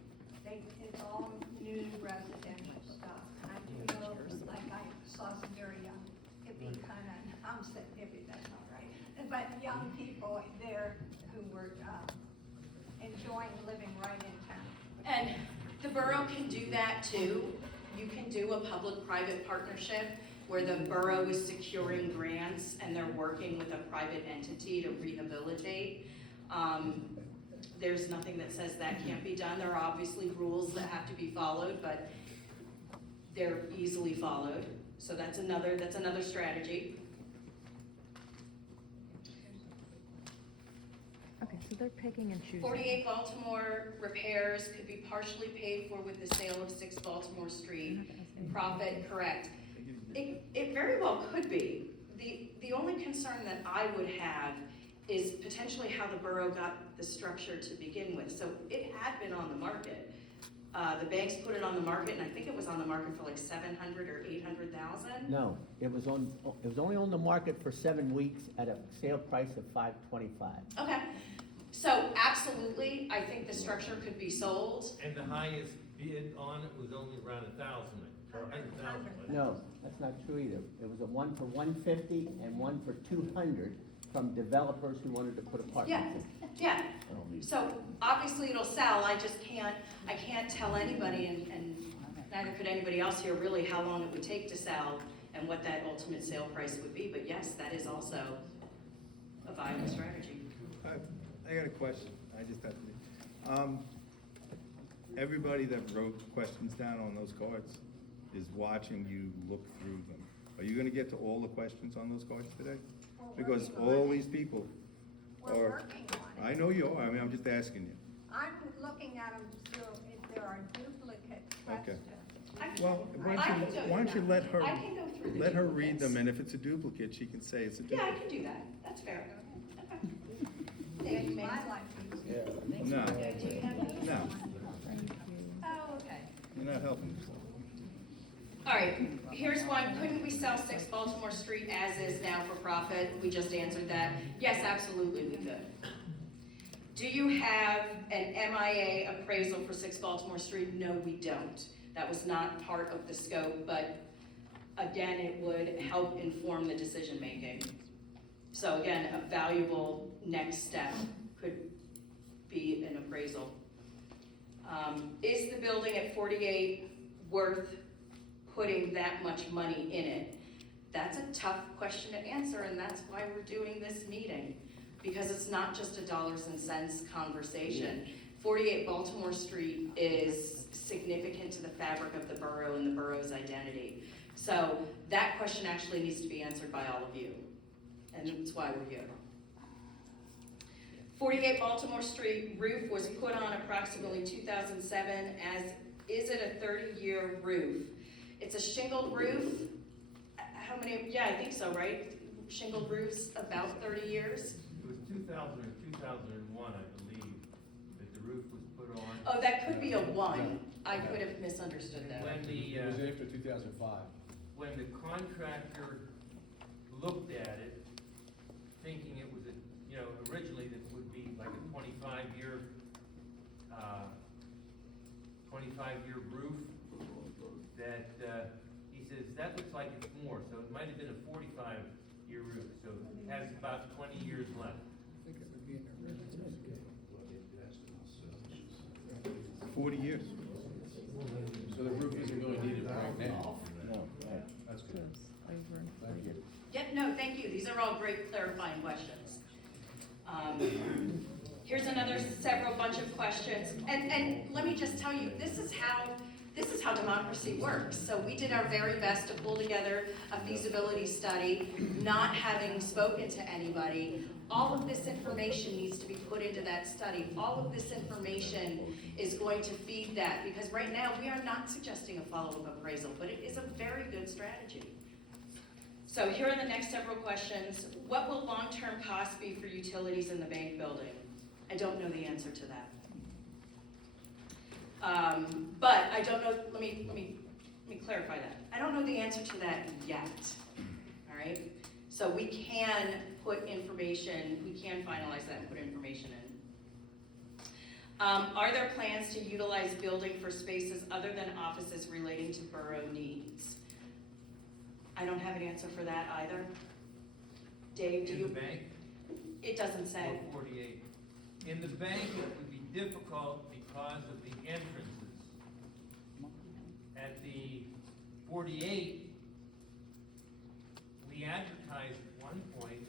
It's all new residential stuff, and I do know, like, I saw some very young hippie kind of, I'm saying hippie, that's not right, but young people there who were, enjoying living right in town. And the borough can do that too. You can do a public-private partnership where the borough is securing grants and they're working with a private entity to rehabilitate. There's nothing that says that can't be done. There are obviously rules that have to be followed, but they're easily followed. So that's another strategy. Okay, so they're picking and choosing. 48 Baltimore repairs could be partially paid for with the sale of 6 Baltimore Street. Profit, correct. It very well could be. The only concern that I would have is potentially how the borough got the structure to begin with. So it had been on the market. The banks put it on the market, and I think it was on the market for like 700 or 800,000. No, it was only on the market for 7 weeks at a sale price of $525. Okay, so absolutely, I think the structure could be sold. And the highest bid on it was only around 1,000, or 100,000. No, that's not true either. It was a one for 150 and one for 200 from developers who wanted to put apartments in. Yeah, so obviously it'll sell, I can't tell anybody, and neither could anybody else here really how long it would take to sell and what that ultimate sale price would be, but yes, that is also a viable strategy. I got a question, I just have to, everybody that wrote questions down on those cards is watching you look through them. Are you gonna get to all the questions on those cards today? Because all these people We're are, working on it. I know you are, I mean, I'm just asking you. I'm looking at them, so if there are duplicate Okay. questions. Well, why I don't you, can go why don't you through let them. her, I can go through the let her read duplicates. them, and if it's a duplicate, she can say it's a Yeah, I duplicate. can do that, that's fair. Okay. Makes Thank you, my ma'am. life easier. No, Do you have those? no, Oh, okay. you're not helping yourself. All right, here's one. Couldn't we sell 6 Baltimore Street as is now for profit? We just answered that. Yes, absolutely we could. Do you have an MIA appraisal for 6 Baltimore Street? No, we don't. That was not part of the scope, but again, it would help inform the decision making. So again, a valuable next step could be an appraisal. Is the building at 48 worth putting that much money in it? That's a tough question to answer, and that's why we're doing this meeting, because it's not just a dollars and cents conversation. 48 Baltimore Street is significant to the fabric of the borough and the borough's identity. So that question actually needs to be answered by all of you, and that's why we're here. 48 Baltimore Street roof was put on approximately 2007. Is it a 30-year roof? It's a shingled roof. How many? Yeah, I think so, right? Shingled roofs, about 30 years. It was 2000 or 2001, I believe, that the roof was put on. Oh, that could be a 1. I could have misunderstood that. When the, It was after 2005. when the contractor looked at it, thinking it was originally that would be like a 25-year roof, that he says, that looks like it's more, so it might have been a 45-year roof, so it has about 20 years left. 40 years. So the roof isn't going to need it right now? No, right. That's good. Thank you. Yeah, no, thank you. These are all great clarifying questions. Here's another several bunch of questions. And let me just tell you, this is how this is how democracy works. So we did our very best to pull together a feasibility study, not having spoken to anybody. All of this information needs to be put into that study. All of this information is going to feed that, because right now we are not suggesting a follow-up appraisal, but it is a very good strategy. So here are the next several questions. What will long-term costs be for utilities in the bank building? I don't know the answer to that. But I don't know, let me clarify that. I don't know the answer to that yet, all right? So we can put information, we can finalize that and put information in. Are there plans to utilize building for spaces other than offices relating to borough needs? I don't have an answer for that either. Dave, do you? In the bank? It doesn't say. Or 48. In the bank, it would be difficult because of the entrances. At the 48, we advertised at one point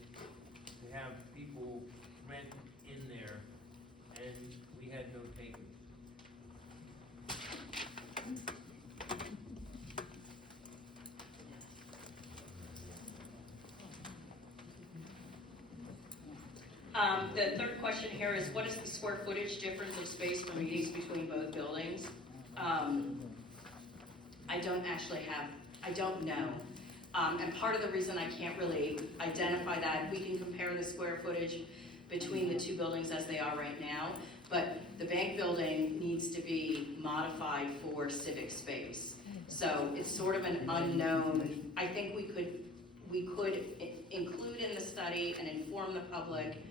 to have people rent in there, and we had no takers. The third question here is, what is the square footage difference of space for meetings between both buildings? I don't know. And part of the reason I can't really identify that, we can compare the square footage between the two buildings as they are right now, but the bank building needs to be modified for civic space. So it's sort of an unknown. I think we could include in the study and inform the public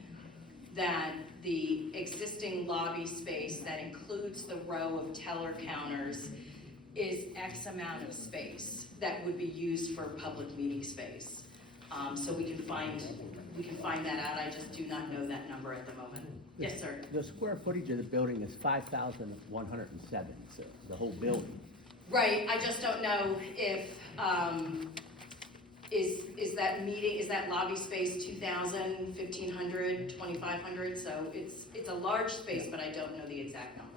that the existing lobby space that includes the row of teller counters is X amount of space that would be used for public meeting space. So we can find that out. I just do not know that number at the moment. Yes, sir. The square footage of the building is 5,107, so the whole building. Right, I just don't know if, is that lobby space 2,000, 1,500, 2,500? So it's a large space, but I don't know the exact number.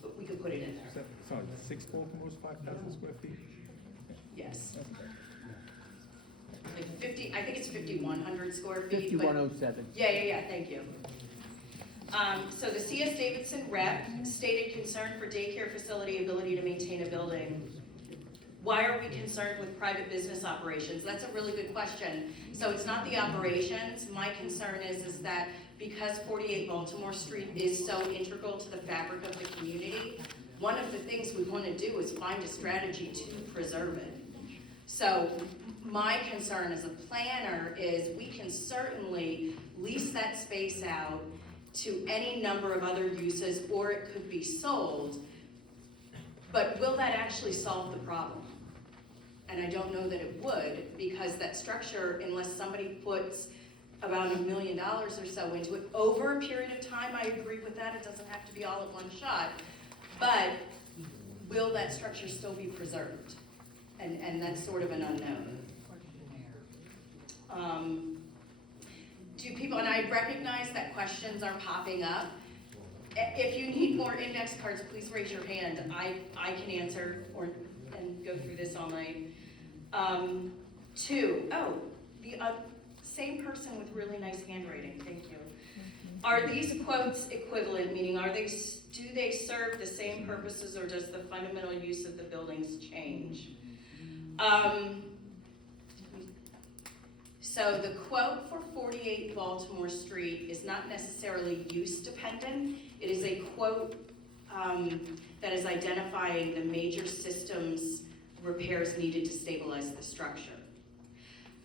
But we could put it in there. Sorry, 6 Baltimore's 5,000 square feet? Yes. Like 50, I think it's 5,100 square feet. but- 5,107. Yeah, thank you. So the CS Davidson rep stated concern for daycare facility ability to maintain a building. Why are we concerned with private business operations? That's a really good question. So it's not the operations. My concern is that because 48 Baltimore Street is so integral to the fabric of the community, one of the things we want to do is find a strategy to preserve it. So my concern as a planner is we can certainly lease that space out to any number of other uses, or it could be sold, but will that actually solve the problem? And I don't know that it would, because that structure, unless somebody puts about $1 million or so into it over a period of time, I agree with that. It doesn't have to be all at one shot, but will that structure still be preserved? And that's sort of an unknown. Do people, and I recognize that questions are popping up. If you need more index cards, please raise your hand. I can answer and go through this all night. The same person with really nice handwriting, thank you. Are these quotes equivalent, meaning do they serve the same purposes, or does the fundamental use of the buildings change? So the quote for 48 Baltimore Street is not necessarily use dependent. It is a quote that is identifying the major systems repairs needed to stabilize the structure.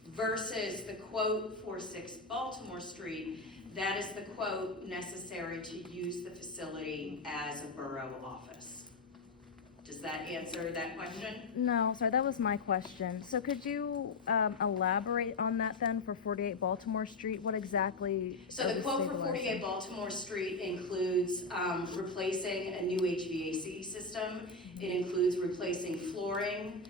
Versus the quote for 6 Baltimore Street, that is the quote necessary to use the facility as a borough office. Does that answer that question? No, sorry, that was my question. So could you elaborate on that then for 48 Baltimore Street? What exactly? So the quote for 48 Baltimore Street includes replacing a new HVAC system. It includes replacing flooring.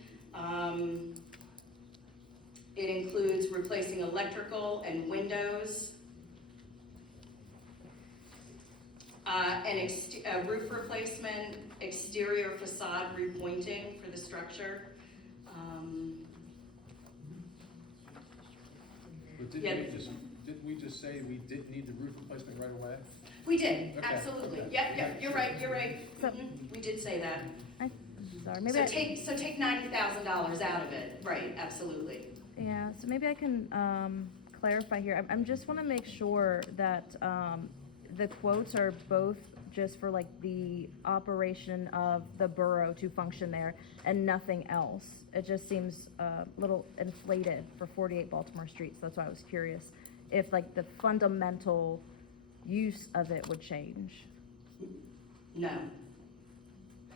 It includes replacing electrical and windows. A roof replacement, exterior facade repointing for the structure. But Yeah. didn't we just say we didn't need the roof replacement right away? We did, Okay, absolutely. okay. Yep, you're right. So- We did say that. I'm sorry, maybe So take $90,000 out of it, right, absolutely. yeah, so maybe I can, clarify here. I just wanna make sure that, the quotes are both just for like the operation of the borough to function there and nothing else. It just seems a little inflated for 48 Baltimore Street, so that's why I was curious if like the fundamental use of it would change. No.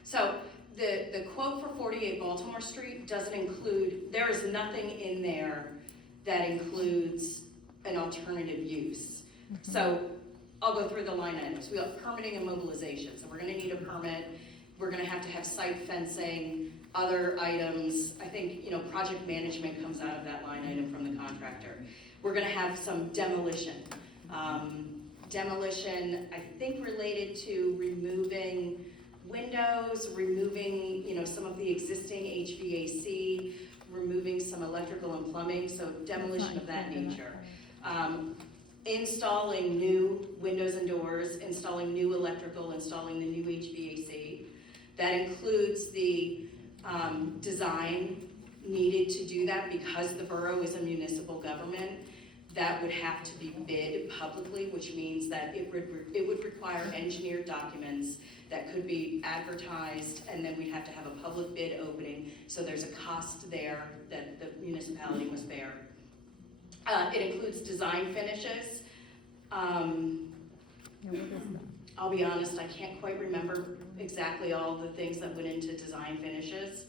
So the quote for 48 Baltimore Street doesn't include, there is nothing in there that includes an alternative use. So I'll go through the line items. We got permitting and mobilization, so we're gonna need a permit. We're gonna have to have site fencing, other items. I think, project management comes out of that line item from the contractor. We're gonna have some demolition. Demolition, I think related to removing windows, removing, some of the existing HVAC, removing some electrical and plumbing, so demolition of that nature. Installing new windows and doors, installing new electrical, installing the new HVAC. That includes the design needed to do that because the borough is a municipal government. That would have to be bid publicly, which means that it would require engineered documents that could be advertised, and then we'd have to have a public bid opening, so there's a cost there that the municipality must bear. It includes design finishes. I'll be honest, I can't quite remember exactly all the things that went into design finishes.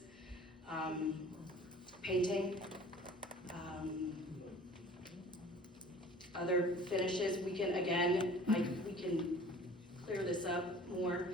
Painting. Other finishes, we can, again, we can clear this up more.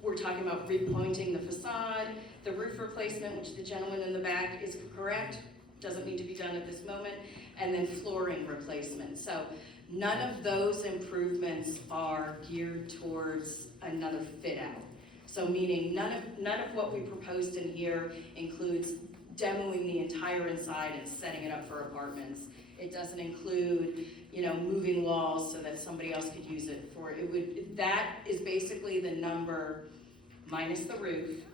We're talking about repointing the facade, the roof replacement, which the gentleman in the back is correct, doesn't need to be done at this moment, and then flooring replacement. So none of those improvements are geared towards another fit out. So meaning none of what we proposed in here includes demoing the entire inside and setting it up for apartments. It doesn't include, moving walls so that somebody else could use it for, that is basically the number minus the roof.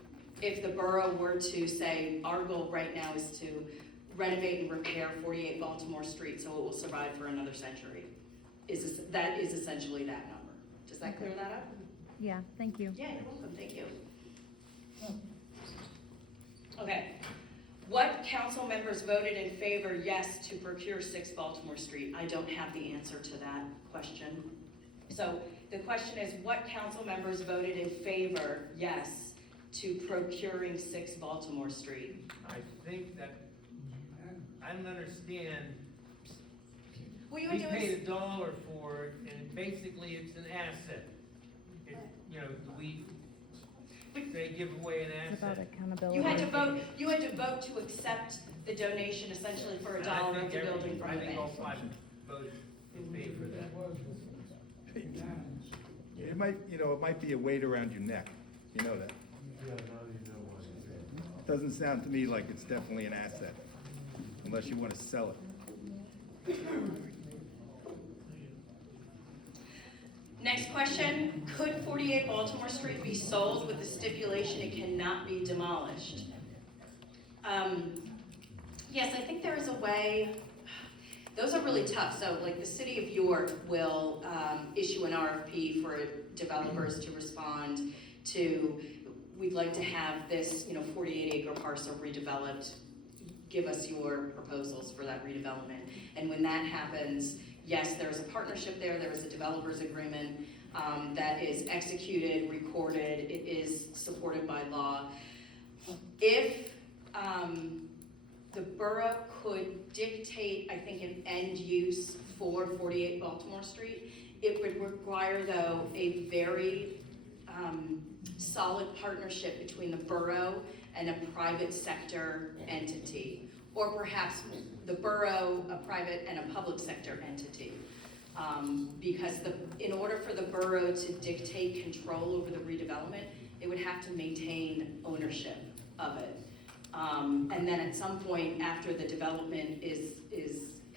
If the borough were to say, our goal right now is to renovate and repair 48 Baltimore Street so it will survive for another century, that is essentially that number. Does that clear that up? Yeah, thank you. Yeah, you're welcome, thank you. Okay. What council members voted in favor yes to procure 6 Baltimore Street? I don't have the answer to that question. So the question is, what council members voted in favor yes to procuring 6 Baltimore Street? I think that, I don't understand. Well, you We would do paid it. $1 for it, and basically it's an asset. They give away an It's about asset. accountability. You had to vote to accept the donation essentially for $1 of the building from I the think bank. all 5 voted in favor of that. It might be a weight around your neck, you know that. Doesn't sound to me like it's definitely an asset, unless you want to sell it. Next question, could 48 Baltimore Street be sold with the stipulation it cannot be demolished? Yes, I think there is a way. Those are really tough. So like the city of York will issue an RFP for developers to respond to, we'd like to have this 48-acre parcel redeveloped. Give us your proposals for that redevelopment. And when that happens, yes, there's a partnership there is a developer's agreement that is executed, recorded, it is supported by law. If the borough could dictate, I think, an end use for 48 Baltimore Street, it would require, though, a very solid partnership between the borough and a private sector entity, or perhaps the borough, a private and a public sector entity. Because in order for the borough to dictate control over the redevelopment, it would have to maintain ownership of it. And then at some point, after the development is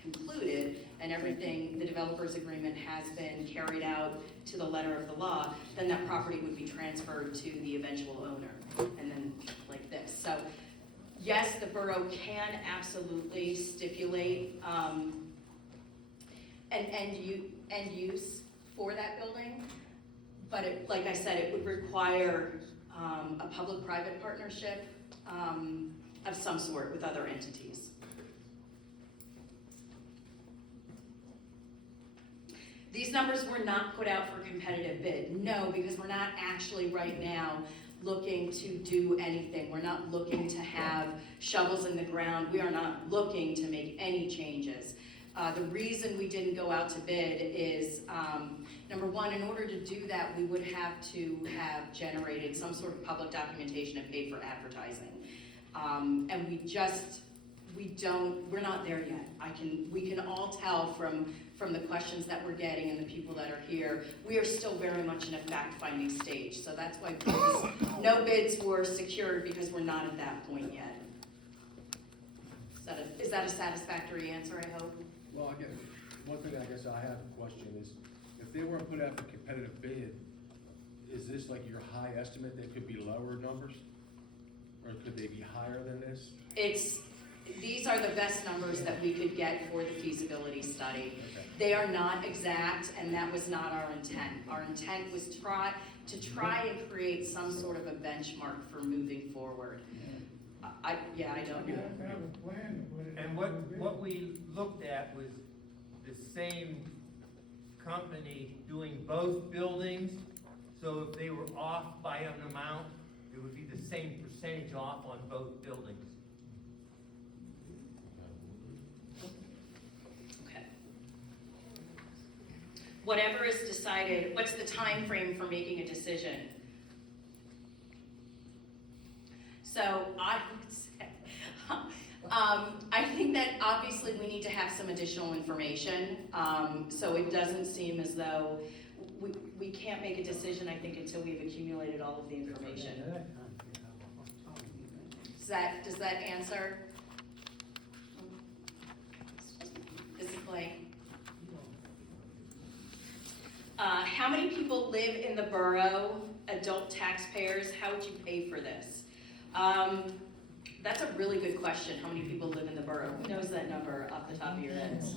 concluded and everything, the developer's agreement has been carried out to the letter of the law, then that property would be transferred to the eventual owner, and then like this. So, yes, the borough can absolutely stipulate an end use for that building, but it, like I said, it would require a public-private partnership of some sort with other entities. These numbers were not put out for competitive bid, no, because we're not actually right now looking to do anything. We're not looking to have shovels in the ground. We are not looking to make any changes. The reason we didn't go out to bid is, number one, in order to do that, we would have to have generated some sort of public documentation and paid for advertising. And we're not there yet. We can all tell from the questions that we're getting and the people that are here, we are still very much in a fact-finding stage. So that's why no bids were secured, because we're not at that point yet. Is that a satisfactory answer, I hope? Well, again, one thing I guess I have a question is, if they weren't put out for competitive bid, is this like your high estimate? They could be lower numbers? Or could they be higher than this? These are the best numbers that we could get for the feasibility study. Okay. They are not exact, and that was not our intent. Our intent was to try and create some sort of a benchmark for moving forward. I don't know. And what we looked at was the same company doing both buildings, so if they were off by an amount, it would be the same percentage off on both buildings. Okay. Whatever is decided, what's the time frame for making a decision? So I would say, I think that obviously we need to have some additional information, so it doesn't seem as though we can't make a decision, I think, until we've accumulated all of the information. Does that answer? This is Blaine. How many people live in the borough, adult taxpayers? How would you pay for this? That's a really good question. How many people live in the borough? Who knows that number off the top of your heads?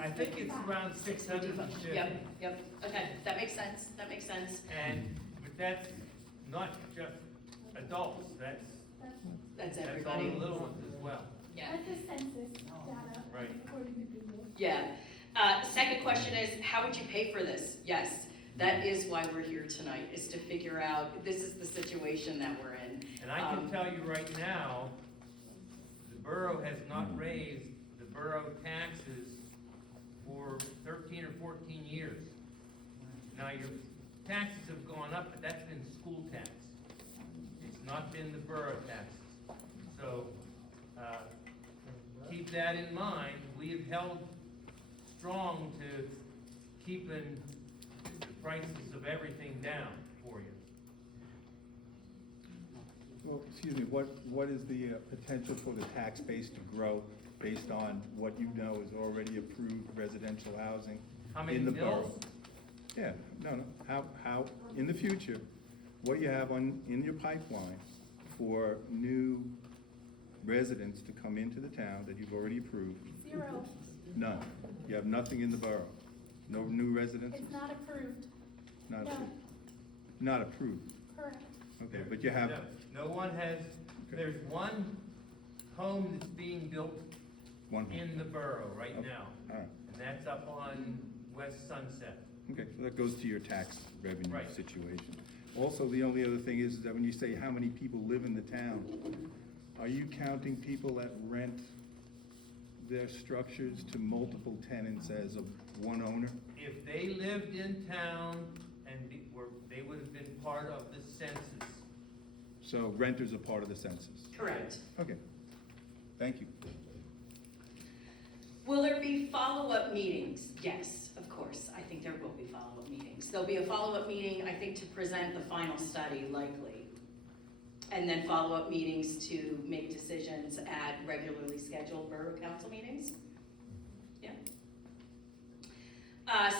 I think it's around 650. Yep. Okay, that makes sense. But that's not just adults, that's That's all everybody. the little ones as well. Yeah. That's the census data. Right. According to Google. Yeah. Second question is, how would you pay for this? Yes, that is why we're here tonight, is to figure out, this is the situation that we're in. And I can tell you right now, the borough has not raised the borough taxes for 13 or 14 years. Now, your taxes have gone up, but that's been school tax. It's not been the borough taxes. So, keep that in mind. We have held strong to keeping the prices of everything down for you. Well, excuse me, what is the potential for the tax base to grow based on what you know is already approved residential housing How many in the borough? mills? Yeah, no, how, in the future, what you have in your pipeline for new residents to come into the town that you've already approved? 0. None. You have nothing in the borough? No new residents? It's not approved. Not No. approved? Not approved, Correct. okay, but you have, No one has, there's one home that's being built one home. in the borough right Okay. now, All right, and that's up on West Sunset. okay, so that goes to your tax revenue Right. situation. Also, the only other thing is that when you say how many people live in the town, are you counting people that rent their structures to multiple tenants as of one owner? If they lived in town and they would have been part of the census. So renters are part of the census? Correct. Okay, thank you. Will there be follow-up meetings? Yes, of course, I think there will be follow-up meetings. There'll be a follow-up meeting, I think, to present the final study, likely. And then follow-up meetings to make decisions at regularly scheduled borough council meetings. Yeah.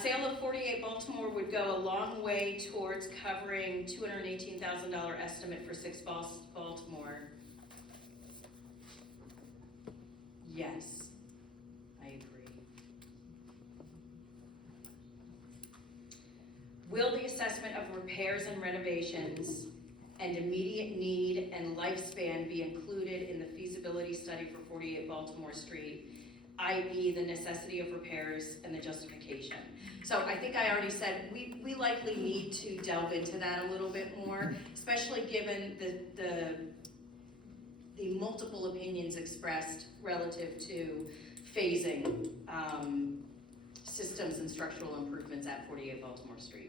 Sale of 48 Baltimore would go a long way towards covering $218,000 estimate for 6 Baltimore. Yes, I agree. Will the assessment of repairs and renovations and immediate need and lifespan be included in the feasibility study for 48 Baltimore Street, i.e. the necessity of repairs and the justification? So I think I already said, we likely need to delve into that a little bit more, especially given the multiple opinions expressed relative to phasing systems and structural improvements at 48 Baltimore Street.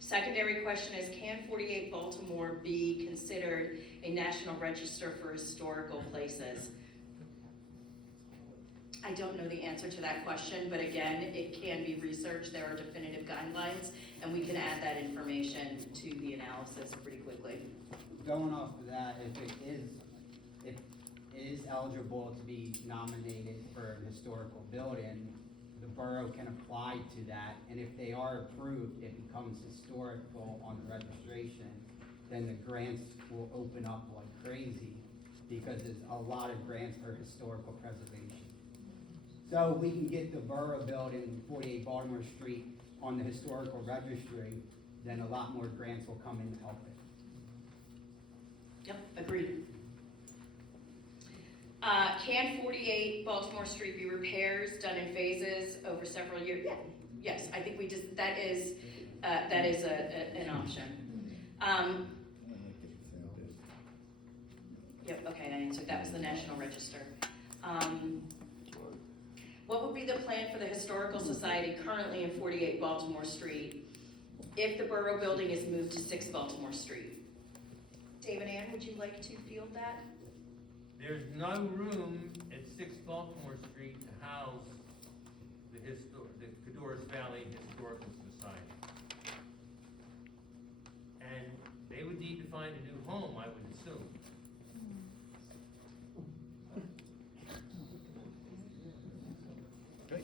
Secondary question is, can 48 Baltimore be considered a National Register for Historical Places? I don't know the answer to that question, but again, it can be researched. There are definitive guidelines, and we can add that information to the analysis pretty quickly. Going off of that, if it is eligible to be nominated for an historical building, the borough can apply to that, and if they are approved, it becomes historical on the registration, then the grants will open up like crazy, because there's a lot of grants for historical preservation. So if we can get the borough building, 48 Baltimore Street, on the historical registry, then a lot more grants will come in to help it. Yep, agreed. Can 48 Baltimore Street be repairs done in phases over several years? Yeah. Yes, I think that is an option. Yep, okay, I answered. That was the National Register. What would be the plan for the Historical Society currently in 48 Baltimore Street if the borough building is moved to 6 Baltimore Street? David Ann, would you like to field that? There's no room at 6 Baltimore Street to house the Cadorus Valley Historical Society. And they would need to find a new home, I would assume. Okay.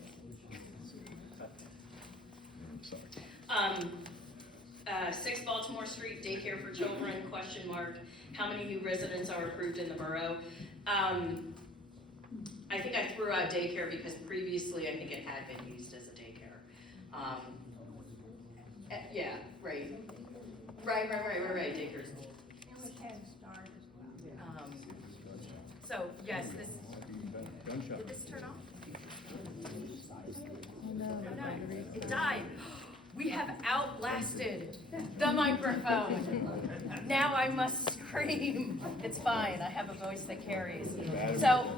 I'm sorry. 6 Baltimore Street, daycare for children, question mark. How many new residents are approved in the borough? I think I threw out daycare because previously I think it had been used as a daycare. Yeah, right. Right, daycares. And we Head Start as well. So, yes, this, Gunshot. did this turn off? Oh no, it died. We have outlasted the microphone. Now I must scream. It's fine, I have a voice that carries. So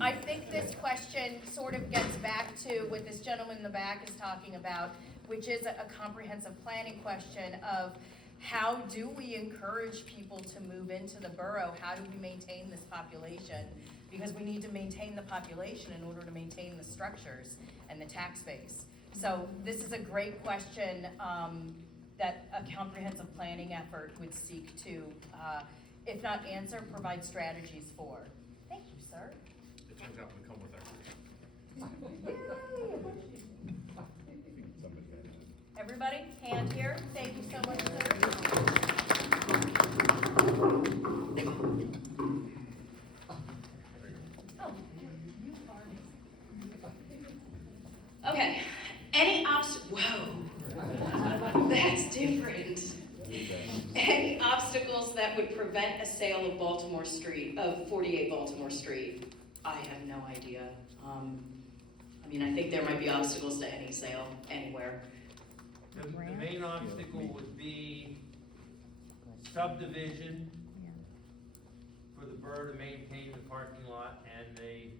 I think this question sort of gets back to what this gentleman in the back is talking about, which is a comprehensive planning question of how do we encourage people to move into the borough? How do we maintain this population? Because we need to maintain the population in order to maintain the structures and the tax base. So this is a great question that a comprehensive planning effort would seek to, if not answer, provide strategies for. Thank you, sir. It turns out we come with Everybody, hand here. Thank you so much, sir. Oh. Okay. Any whoa, that's different. Any obstacles that would prevent a sale of Baltimore Street, of 48 Baltimore Street? I have no idea. I mean, I think there might be obstacles to any sale anywhere. The main obstacle would be subdivision for the borough to maintain the parking lot and the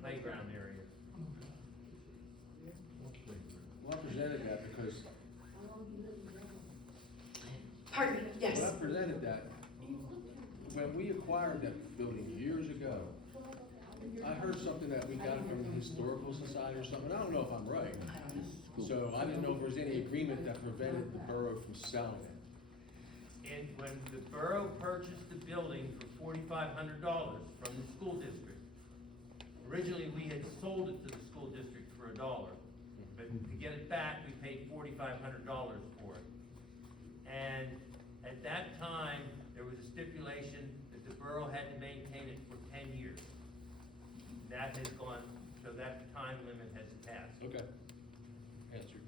playground area. Well, I presented that because. Pardon me, yes. Well, I presented that, when we acquired that building years ago, I heard something that we got from the Historical Society or something, I don't know if I'm right. I don't know. So I didn't know if there was any agreement that prevented the borough from selling it. And when the borough purchased the building for $4,500 from the school district, originally we had sold it to the school district for $1, but to get it back, we paid $4,500 for it. And at that time, there was a stipulation that the borough had to maintain it for 10 years. That has gone, so that time limit has passed. Okay. Answered.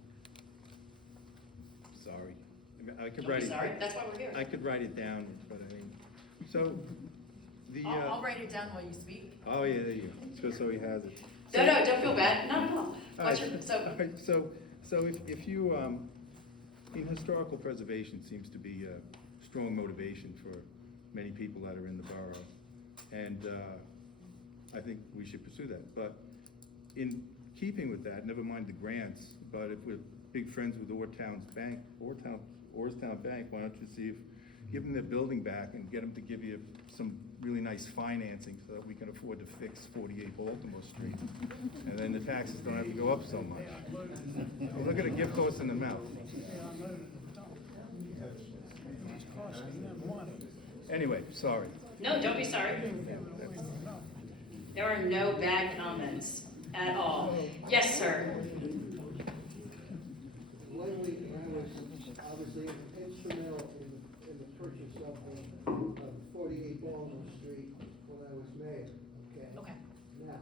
Sorry. I mean, I could Don't write be it. sorry, that's why we're here. I could write it down, but I mean, so, the, I'll write it down while you speak. oh yeah, there you go, so he has it. No, no, don't feel bad, not at all. All What's right, your, all right, so if you, in historical preservation seems to be a strong motivation for many people that are in the borough. And, I think we should pursue that, but in keeping with that, never mind the grants, but if we're big friends with Orrstown's bank, Orrstown Bank, why don't you see if, give them their building back and get them to give you some really nice financing so that we can afford to fix 48 Baltimore Street. And then the taxes don't have to go up so much. Oh, look at a gift horse in the mouth. Anyway, sorry. no, don't be sorry. There are no bad comments at all. Yes, sir. Lately, I was obviously instrumental in the purchase of 48 Baltimore Street when I was mayor, okay? Okay. Now,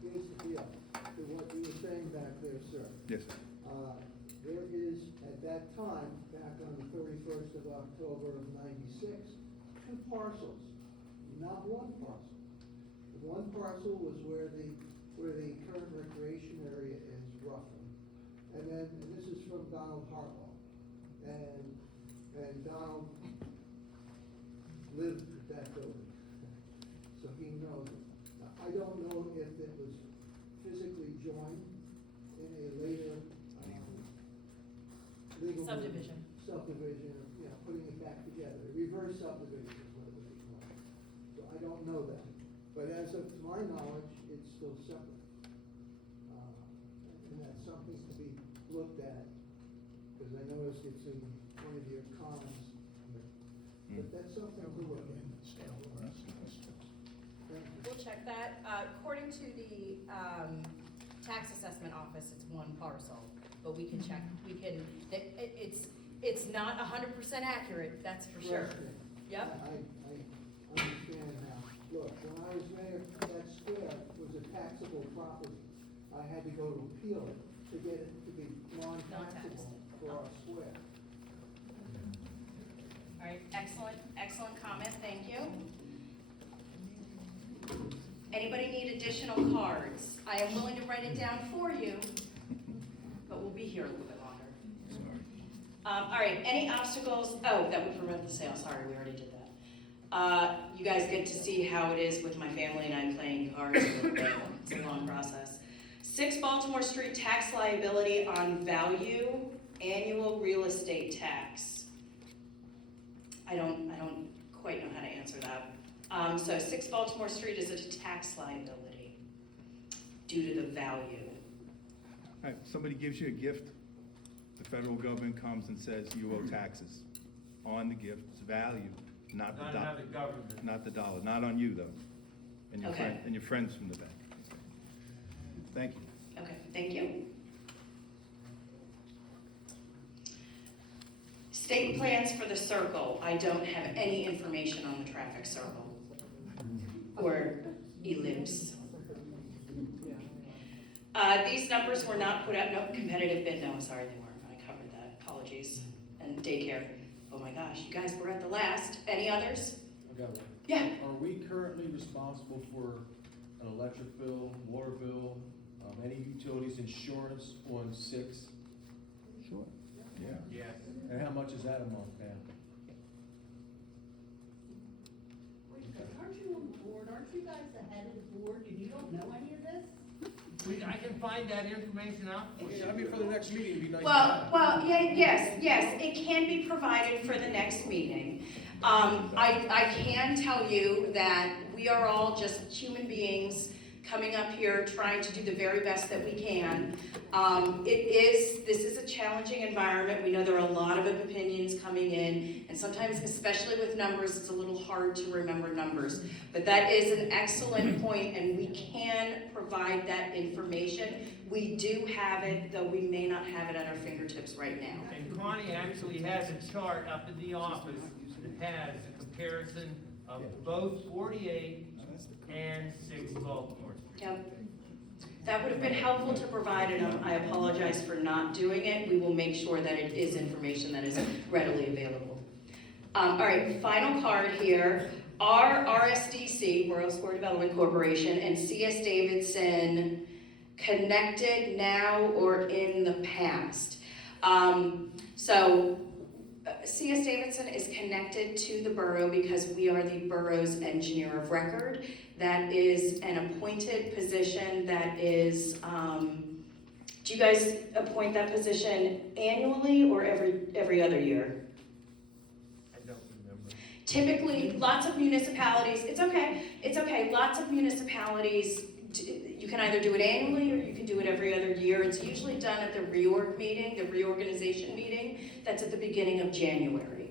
here's the deal, to what you were saying back there, sir. Yes, sir. There is, at that time, back on the 31st of October of '96, 2 parcels, not one parcel. The one parcel was where the current recreation area is roughly. And then, and this is from Donald Hartwell. And Donald lived at that building, so he knows it. Now, I don't know if it was physically joined in a later, legal. Subdivision. Subdivision, you know, putting it back together, reverse subdivision is what it would be called. So I don't know that, but as of my knowledge, it's still separate. And that's something to be looked at, because I noticed it's in one of your comments. But that's something to look at. Thank you. We'll check that. According to the tax assessment office, it's one parcel, but we can check, we can, it's not 100% accurate, that's for sure. Yep. I understand now. Look, when I was mayor, that square was a taxable property. I had to go to appeal it to get it to be non-taxable for our square. All right, excellent, excellent comment, thank you. Anybody need additional cards? I am willing to write it down for you, but we'll be here a little bit longer. All right, any obstacles, oh, that would prevent the sale, sorry, we already did that. You guys get to see how it is with my family and I playing cards a little bit. It's a long process. 6 Baltimore Street tax liability on value, annual real estate tax. I don't quite know how to answer that. So 6 Baltimore Street is a tax liability due to the value. All right, somebody gives you a gift, the federal government comes and says you owe taxes on the gift's value, not the Not dollar. another government. Not the dollar, not on you though, and your Okay. friend, and your friends from the bank. Thank you. Okay, thank you. State plans for the circle. I don't have any information on the traffic circle or ellipse. These numbers were not put out, no, competitive bid, no, sorry, they weren't, I covered that, apologies. And daycare, oh my gosh, you guys were at the last. Any others? I got one. Yeah. Are we currently responsible for an electric bill, water bill, any utilities insurance on 6? Sure. Yeah. Yes. And how much is that a month now? Wait a second, aren't you on the board? Aren't you guys the head of the board and you don't know any of this? I can find that information out for you. I mean, for the next meeting, it'd be nice to have. Well, yeah, yes, it can be provided for the next meeting. I can tell you that we are all just human beings coming up here, trying to do the very best that we can. This is a challenging environment. We know there are a lot of opinions coming in, and sometimes, especially with numbers, it's a little hard to remember numbers. But that is an excellent point, and we can provide that information. We do have it, though we may not have it at our fingertips right now. And Connie actually has a chart up in the office that has a comparison of both 48 and 6 Baltimore Street. Yep. That would have been helpful to provide, and I apologize for not doing it. We will make sure that it is information that is readily available. All right, final card here. Are RSDC, Borough Square Development Corporation, and CS Davidson connected now or in the past? CS Davidson is connected to the borough because we are the borough's engineer of record. That is an appointed position that is, do you guys appoint that position annually or every other year? I don't remember. Typically, lots of municipalities, it's okay, lots of municipalities, you can either do it annually or you can do it every other year. It's usually done at the reorg meeting, the reorganization meeting, that's at the beginning of January.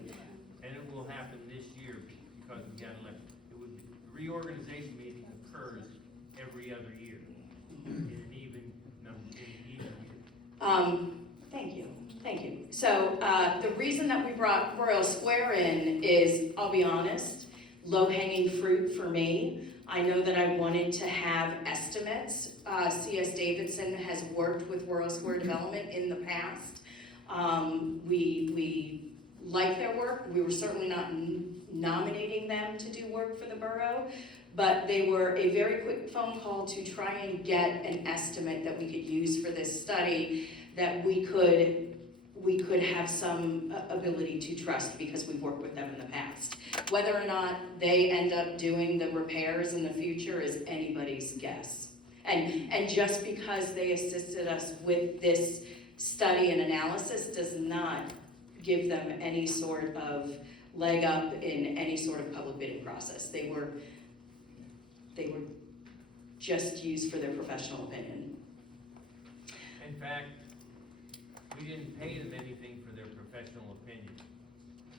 And it will happen this year because we got elected. The reorganization meeting occurs every other year in an even year. Thank you. So, the reason that we brought Royal Square in is, I'll be honest, low-hanging fruit for me. I know that I wanted to have estimates. CS Davidson has worked with Royal Square Development in the past. We like their work. We were certainly not nominating them to do work for the borough, but they were a very quick phone call to try and get an estimate that we could use for this study that we could have some ability to trust because we've worked with them in the past. Whether or not they end up doing the repairs in the future is anybody's guess. And just because they assisted us with this study and analysis does not give them any sort of leg up in any sort of public bidding process. They were just used for their professional opinion. In fact, we didn't pay them anything for their professional opinion.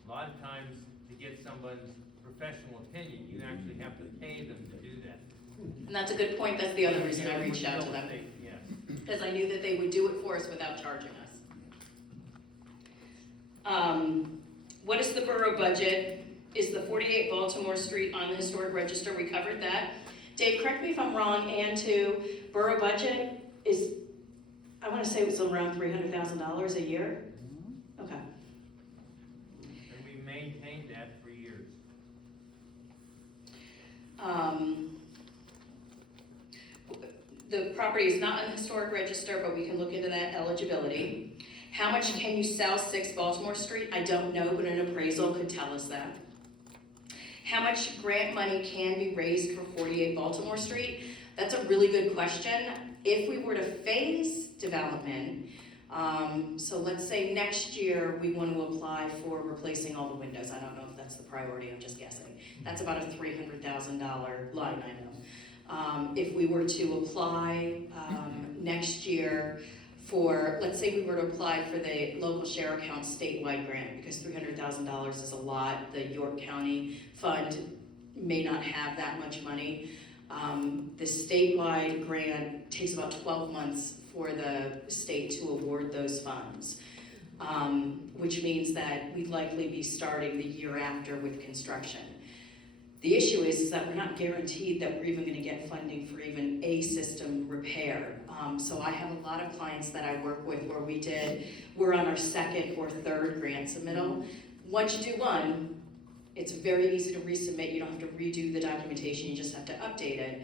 A lot of times, to get someone's professional opinion, you actually have to pay them to do that. And that's a good point. That's the other reason I reached out to them. Yes. Because I knew that they would do it for us without charging us. What is the borough budget? Is the 48 Baltimore Street on the historic register? We covered that. Dave, correct me if I'm wrong, and to borough budget is, I want to say it was around $300,000 a year? Okay. And we maintained that for years. The property is not on the historic register, but we can look into that eligibility. How much can you sell 6 Baltimore Street? I don't know, but an appraisal could tell us that. How much grant money can be raised for 48 Baltimore Street? That's a really good question. If we were to phase development, so let's say next year we want to apply for replacing all the windows. I don't know if that's the priority, I'm just guessing. That's about a $300,000 line item. If we were to apply next year for, let's say we were to apply for the local share account statewide grant, because $300,000 is a lot. The York County Fund may not have that much money. The statewide grant takes about 12 months for the state to award those funds, which means that we'd likely be starting the year after with construction. The issue is that we're not guaranteed that we're even going to get funding for even a system repair. So I have a lot of clients that I work with where we're on our 2nd or 3rd grant submittal. Once you do one, it's very easy to resubmit. You don't have to redo the documentation, you just have to update it.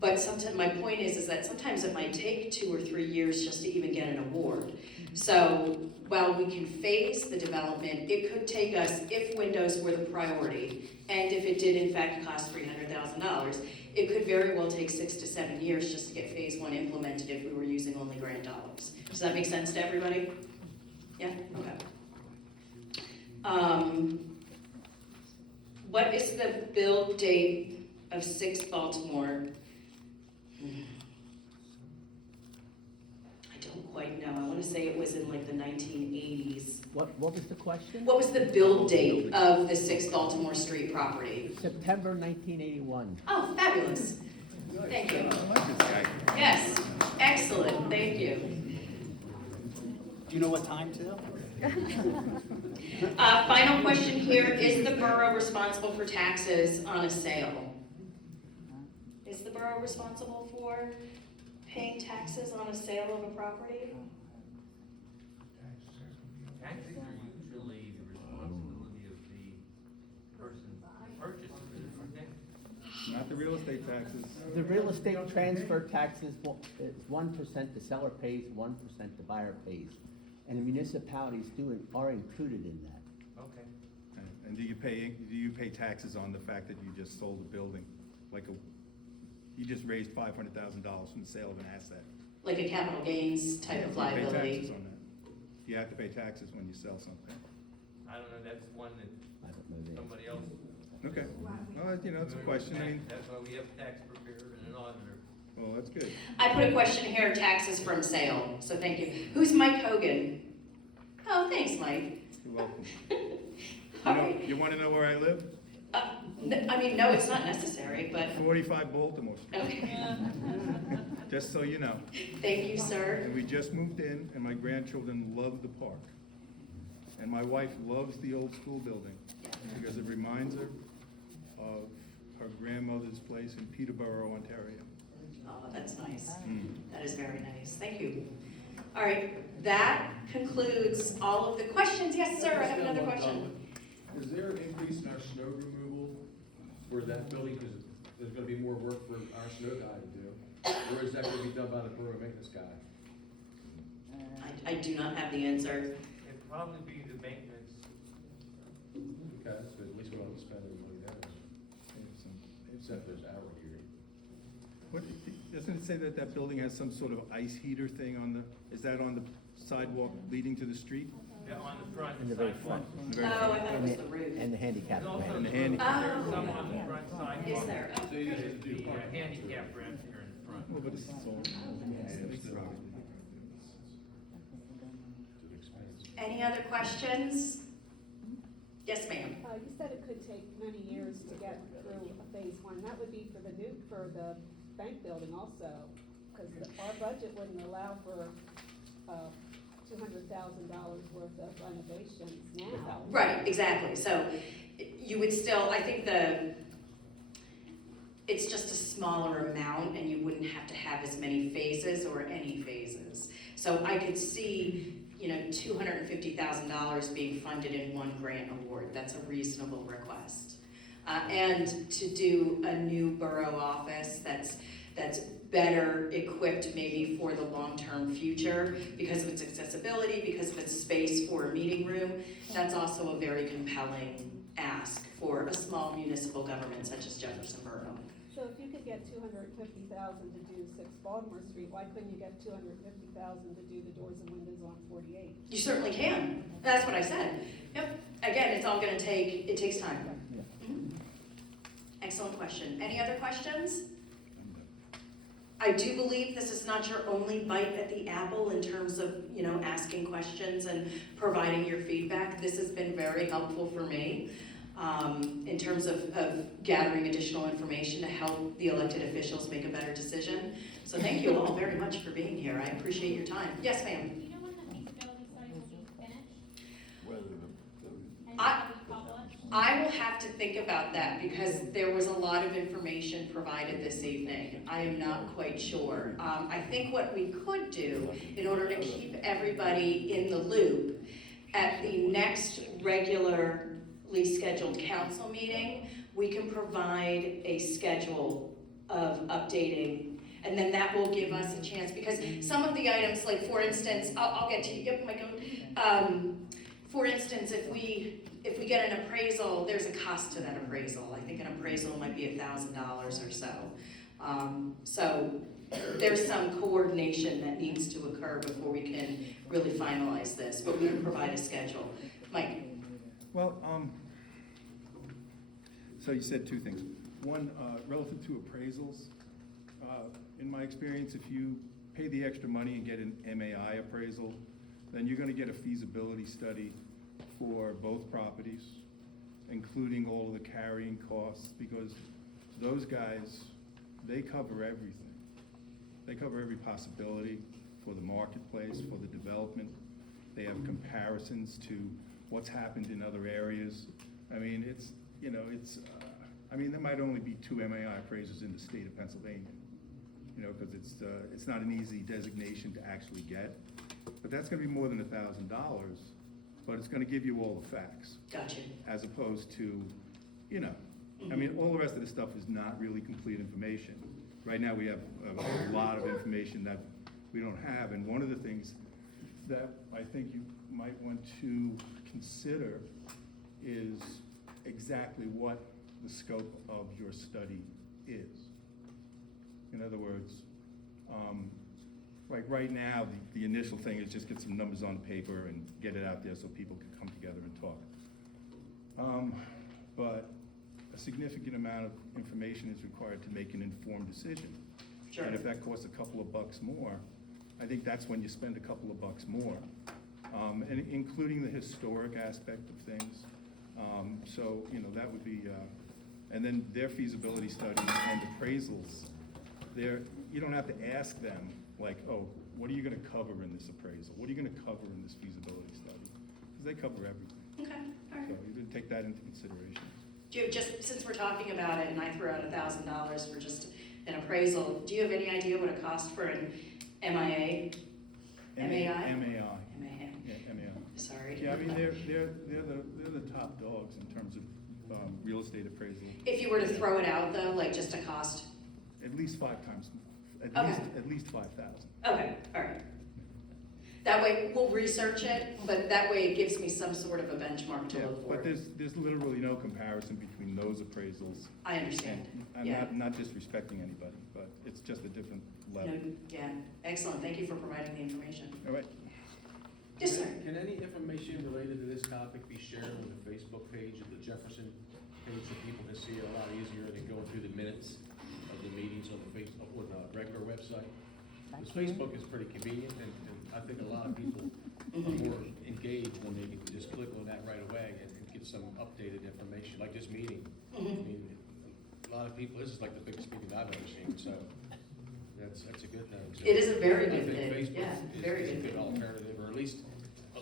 But sometimes, my point is that sometimes it might take 2 or 3 years just to even get an award. So while we can phase the development, it could take us, if windows were the priority, and if it did in fact cost $300,000, it could very well take 6 to 7 years just to get phase 1 implemented if we were using only grant dollars. Does that make sense to everybody? Yeah? Okay. What is the build date of 6 Baltimore? say it was in like the 1980s. What was the question? What was the build date of the 6 Baltimore Street property? September 1981. Oh, fabulous. Thank you. I like this guy. Yes, excellent, thank you. Do you know what time too? Final question here, is the borough responsible for taxes on a sale? Is the borough responsible for paying taxes on a sale of a property? Taxes are usually the responsibility of the person who purchases it, aren't they? Not the real estate taxes. The real estate transfer taxes is 1%, the seller pays, 1% the buyer pays. And the municipalities are included in that. Okay. And do you pay taxes on the fact that you just sold a building? You just raised $500,000 from the sale of an asset. Like a capital gains type of You pay taxes liability? on that. You have to pay taxes when you sell something. I don't know, that's one that I don't know the answer. somebody else. Okay. Well, it's a question. I mean, That's why we have a tax preparer and an auditor. well, that's good. I put a question here, taxes from sale, so thank you. Who's Mike Hogan? Oh, thanks, Mike. You're welcome. All right. You want to know where I live? I mean, no, it's not necessary, but, 45 Baltimore Street, okay. just so you know. Thank you, sir. And we just moved in, and my grandchildren love the park. And my wife loves the old school building because it reminds her of her grandmother's place in Peterborough, Ontario. Oh, that's nice. That is very nice. Thank you. All right, that concludes all of the questions. Yes, sir, I have another question. Is there an increase in our snow removal for that building, because there's gonna be more work for our snow guy to do? Or is that gonna be done by the borough maintenance guy? I do not have the answer. It'd probably be the maintenance. Okay, so at least we don't have to spend any money there, except there's hour here. What, doesn't it say that that building has some sort of ice heater thing on the, is that on the sidewalk leading to the street? Yeah, on the front In the very sidewalk. front. On the very Oh, I front? thought it was the roof. And the handicap There's also ramp. And the some- handicap. There's some Oh, on the front sidewalk. Is there? Oh, So you just have to do The parking. handicap ramp here in front. Well, but it's all. Any other questions? Yes, ma'am. You said it could take many years to get through a phase one. That would be for the bank building also, because our budget wouldn't allow for, $200,000 worth of renovations now. Right, exactly. So you would still, I think it's just a smaller amount and you wouldn't have to have as many phases or any phases. So I could see, $250,000 being funded in one grant award. That's a reasonable request. And to do a new borough office that's better equipped maybe for the long-term future because of its accessibility, because of its space for a meeting room, that's also a very compelling ask for a small municipal government such as Jefferson Borough. So if you could get $250,000 to do 6 Baltimore Street, why couldn't you get $250,000 to do the doors and windows on 48? You certainly can. That's what I said. Yep. Again, it's all gonna take, it takes time. Mhm. Excellent question. Any other questions? I do believe this is not your only bite at the apple in terms of, asking questions and providing your feedback. This has been very helpful for me in terms of gathering additional information to help the elected officials make a better decision. So thank you all very much for being here. I appreciate your time. Yes, ma'am. Do you know when the feasibility study will be finished? Whether And I- will be published? I will have to think about that because there was a lot of information provided this evening. I am not quite sure. I think what we could do in order to keep everybody in the loop, at the next regularly scheduled council meeting, we can provide a schedule of updating. And then that will give us a chance, because some of the items, like for instance, I'll get to you, yep, Michael. For instance, if we get an appraisal, there's a cost to that appraisal. I think an appraisal might be $1,000 or so. So there's some coordination that needs to occur before we can really finalize this, but we can provide a schedule. Mike? Well, so you said two things. One, relative to appraisals, in my experience, if you pay the extra money and get an MAI appraisal, then you're gonna get a feasibility study for both properties, including all of the carrying costs, because those guys, they cover everything. They cover every possibility for the marketplace, for the development. They have comparisons to what's happened in other areas. I mean, it's, you know, I mean, there might only be 2 MAI appraisers in the state of Pennsylvania, you know, because it's not an easy designation to actually get. But that's gonna be more than $1,000, but it's gonna give you all the facts. Gotcha. As opposed to, you know, I mean, all the rest of the stuff is not really complete information. Right now, we have a lot of information that we don't have, and one of the things that I think you might want to consider is exactly what the scope of your study is. In other words, like right now, the initial thing is just get some numbers on paper and get it out there so people can come together and talk. But a significant amount of information is required to make an informed decision. Sure. And if that costs a couple of bucks more, I think that's when you spend a couple of bucks more, and including the historic aspect of things. So, you know, that would be, and then their feasibility studies and appraisals, you don't have to ask them, like, oh, what are you gonna cover in this appraisal? What are you gonna cover in this feasibility study? Because they cover everything. Okay, all right. So you didn't take that into consideration. Do you, just since we're talking about it, and I threw out $1,000 for just an appraisal, do you have any idea what it costs for an MIA? MAI? MAI. MAI. Yeah, MAI. Sorry. Yeah, I mean, they're the top dogs in terms of real estate appraisal. If you were to throw it out though, like just a cost? At least 5 times, Okay. at least 5,000. Okay, all right. That way, we'll research it, but that way it gives me some sort of a benchmark to Yeah, look for. but there's literally no comparison between those appraisals. I understand. And I'm Yeah. not disrespecting anybody, but it's just a different level. No, yeah, excellent. Thank you for providing the information. All right. Yes, sir. Can any information related to this topic be shared on the Facebook page of the Jefferson page so people can see it a lot easier than going through the minutes of the meetings on the Facebook, or the regular website? Because Facebook is pretty convenient, and I think a lot of people are more engaged when they can just click on that right away and get some updated information, like this meeting. I mean, a lot of people, this is like the biggest meeting I've ever seen, so that's a good thing. So It is a very I good think thing. Facebook Yeah, is very a good good thing. alternative, or at least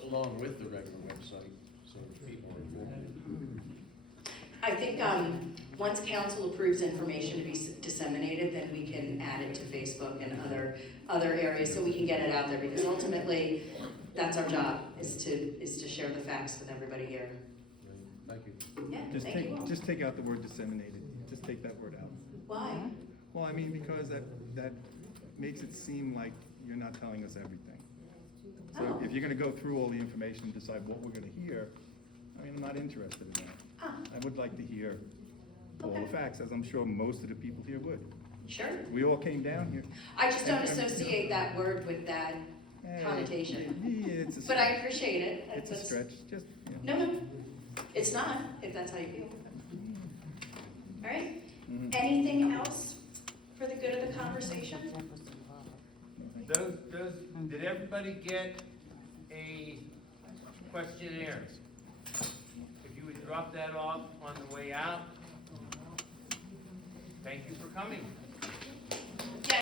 along with the regular website, so people are informed. I think, once council approves information to be disseminated, then we can add it to Facebook and other areas, so we can get it out there, because ultimately, that's our job, is to share the facts with everybody here. Thank you. Yeah, Just thank you all. just take out the word disseminated. Just take that word out. Why? Well, I mean, because that makes it seem like you're not telling us everything. So Oh. if you're gonna go through all the information and decide what we're gonna hear, I mean, I'm not interested in that. Ah, I would like to hear all Okay. the facts, as I'm sure most of the people here would. sure. We all came down here. I just don't And- associate that word with that Hey, connotation. yeah, it's a But I stretch. appreciate it. It's a That's- stretch, just, you know. No, it's not, if that's how you feel. All right, Mhm. anything else for the good of the conversation? Did everybody get a questionnaire? If you would drop that off on the way out. Thank you for coming.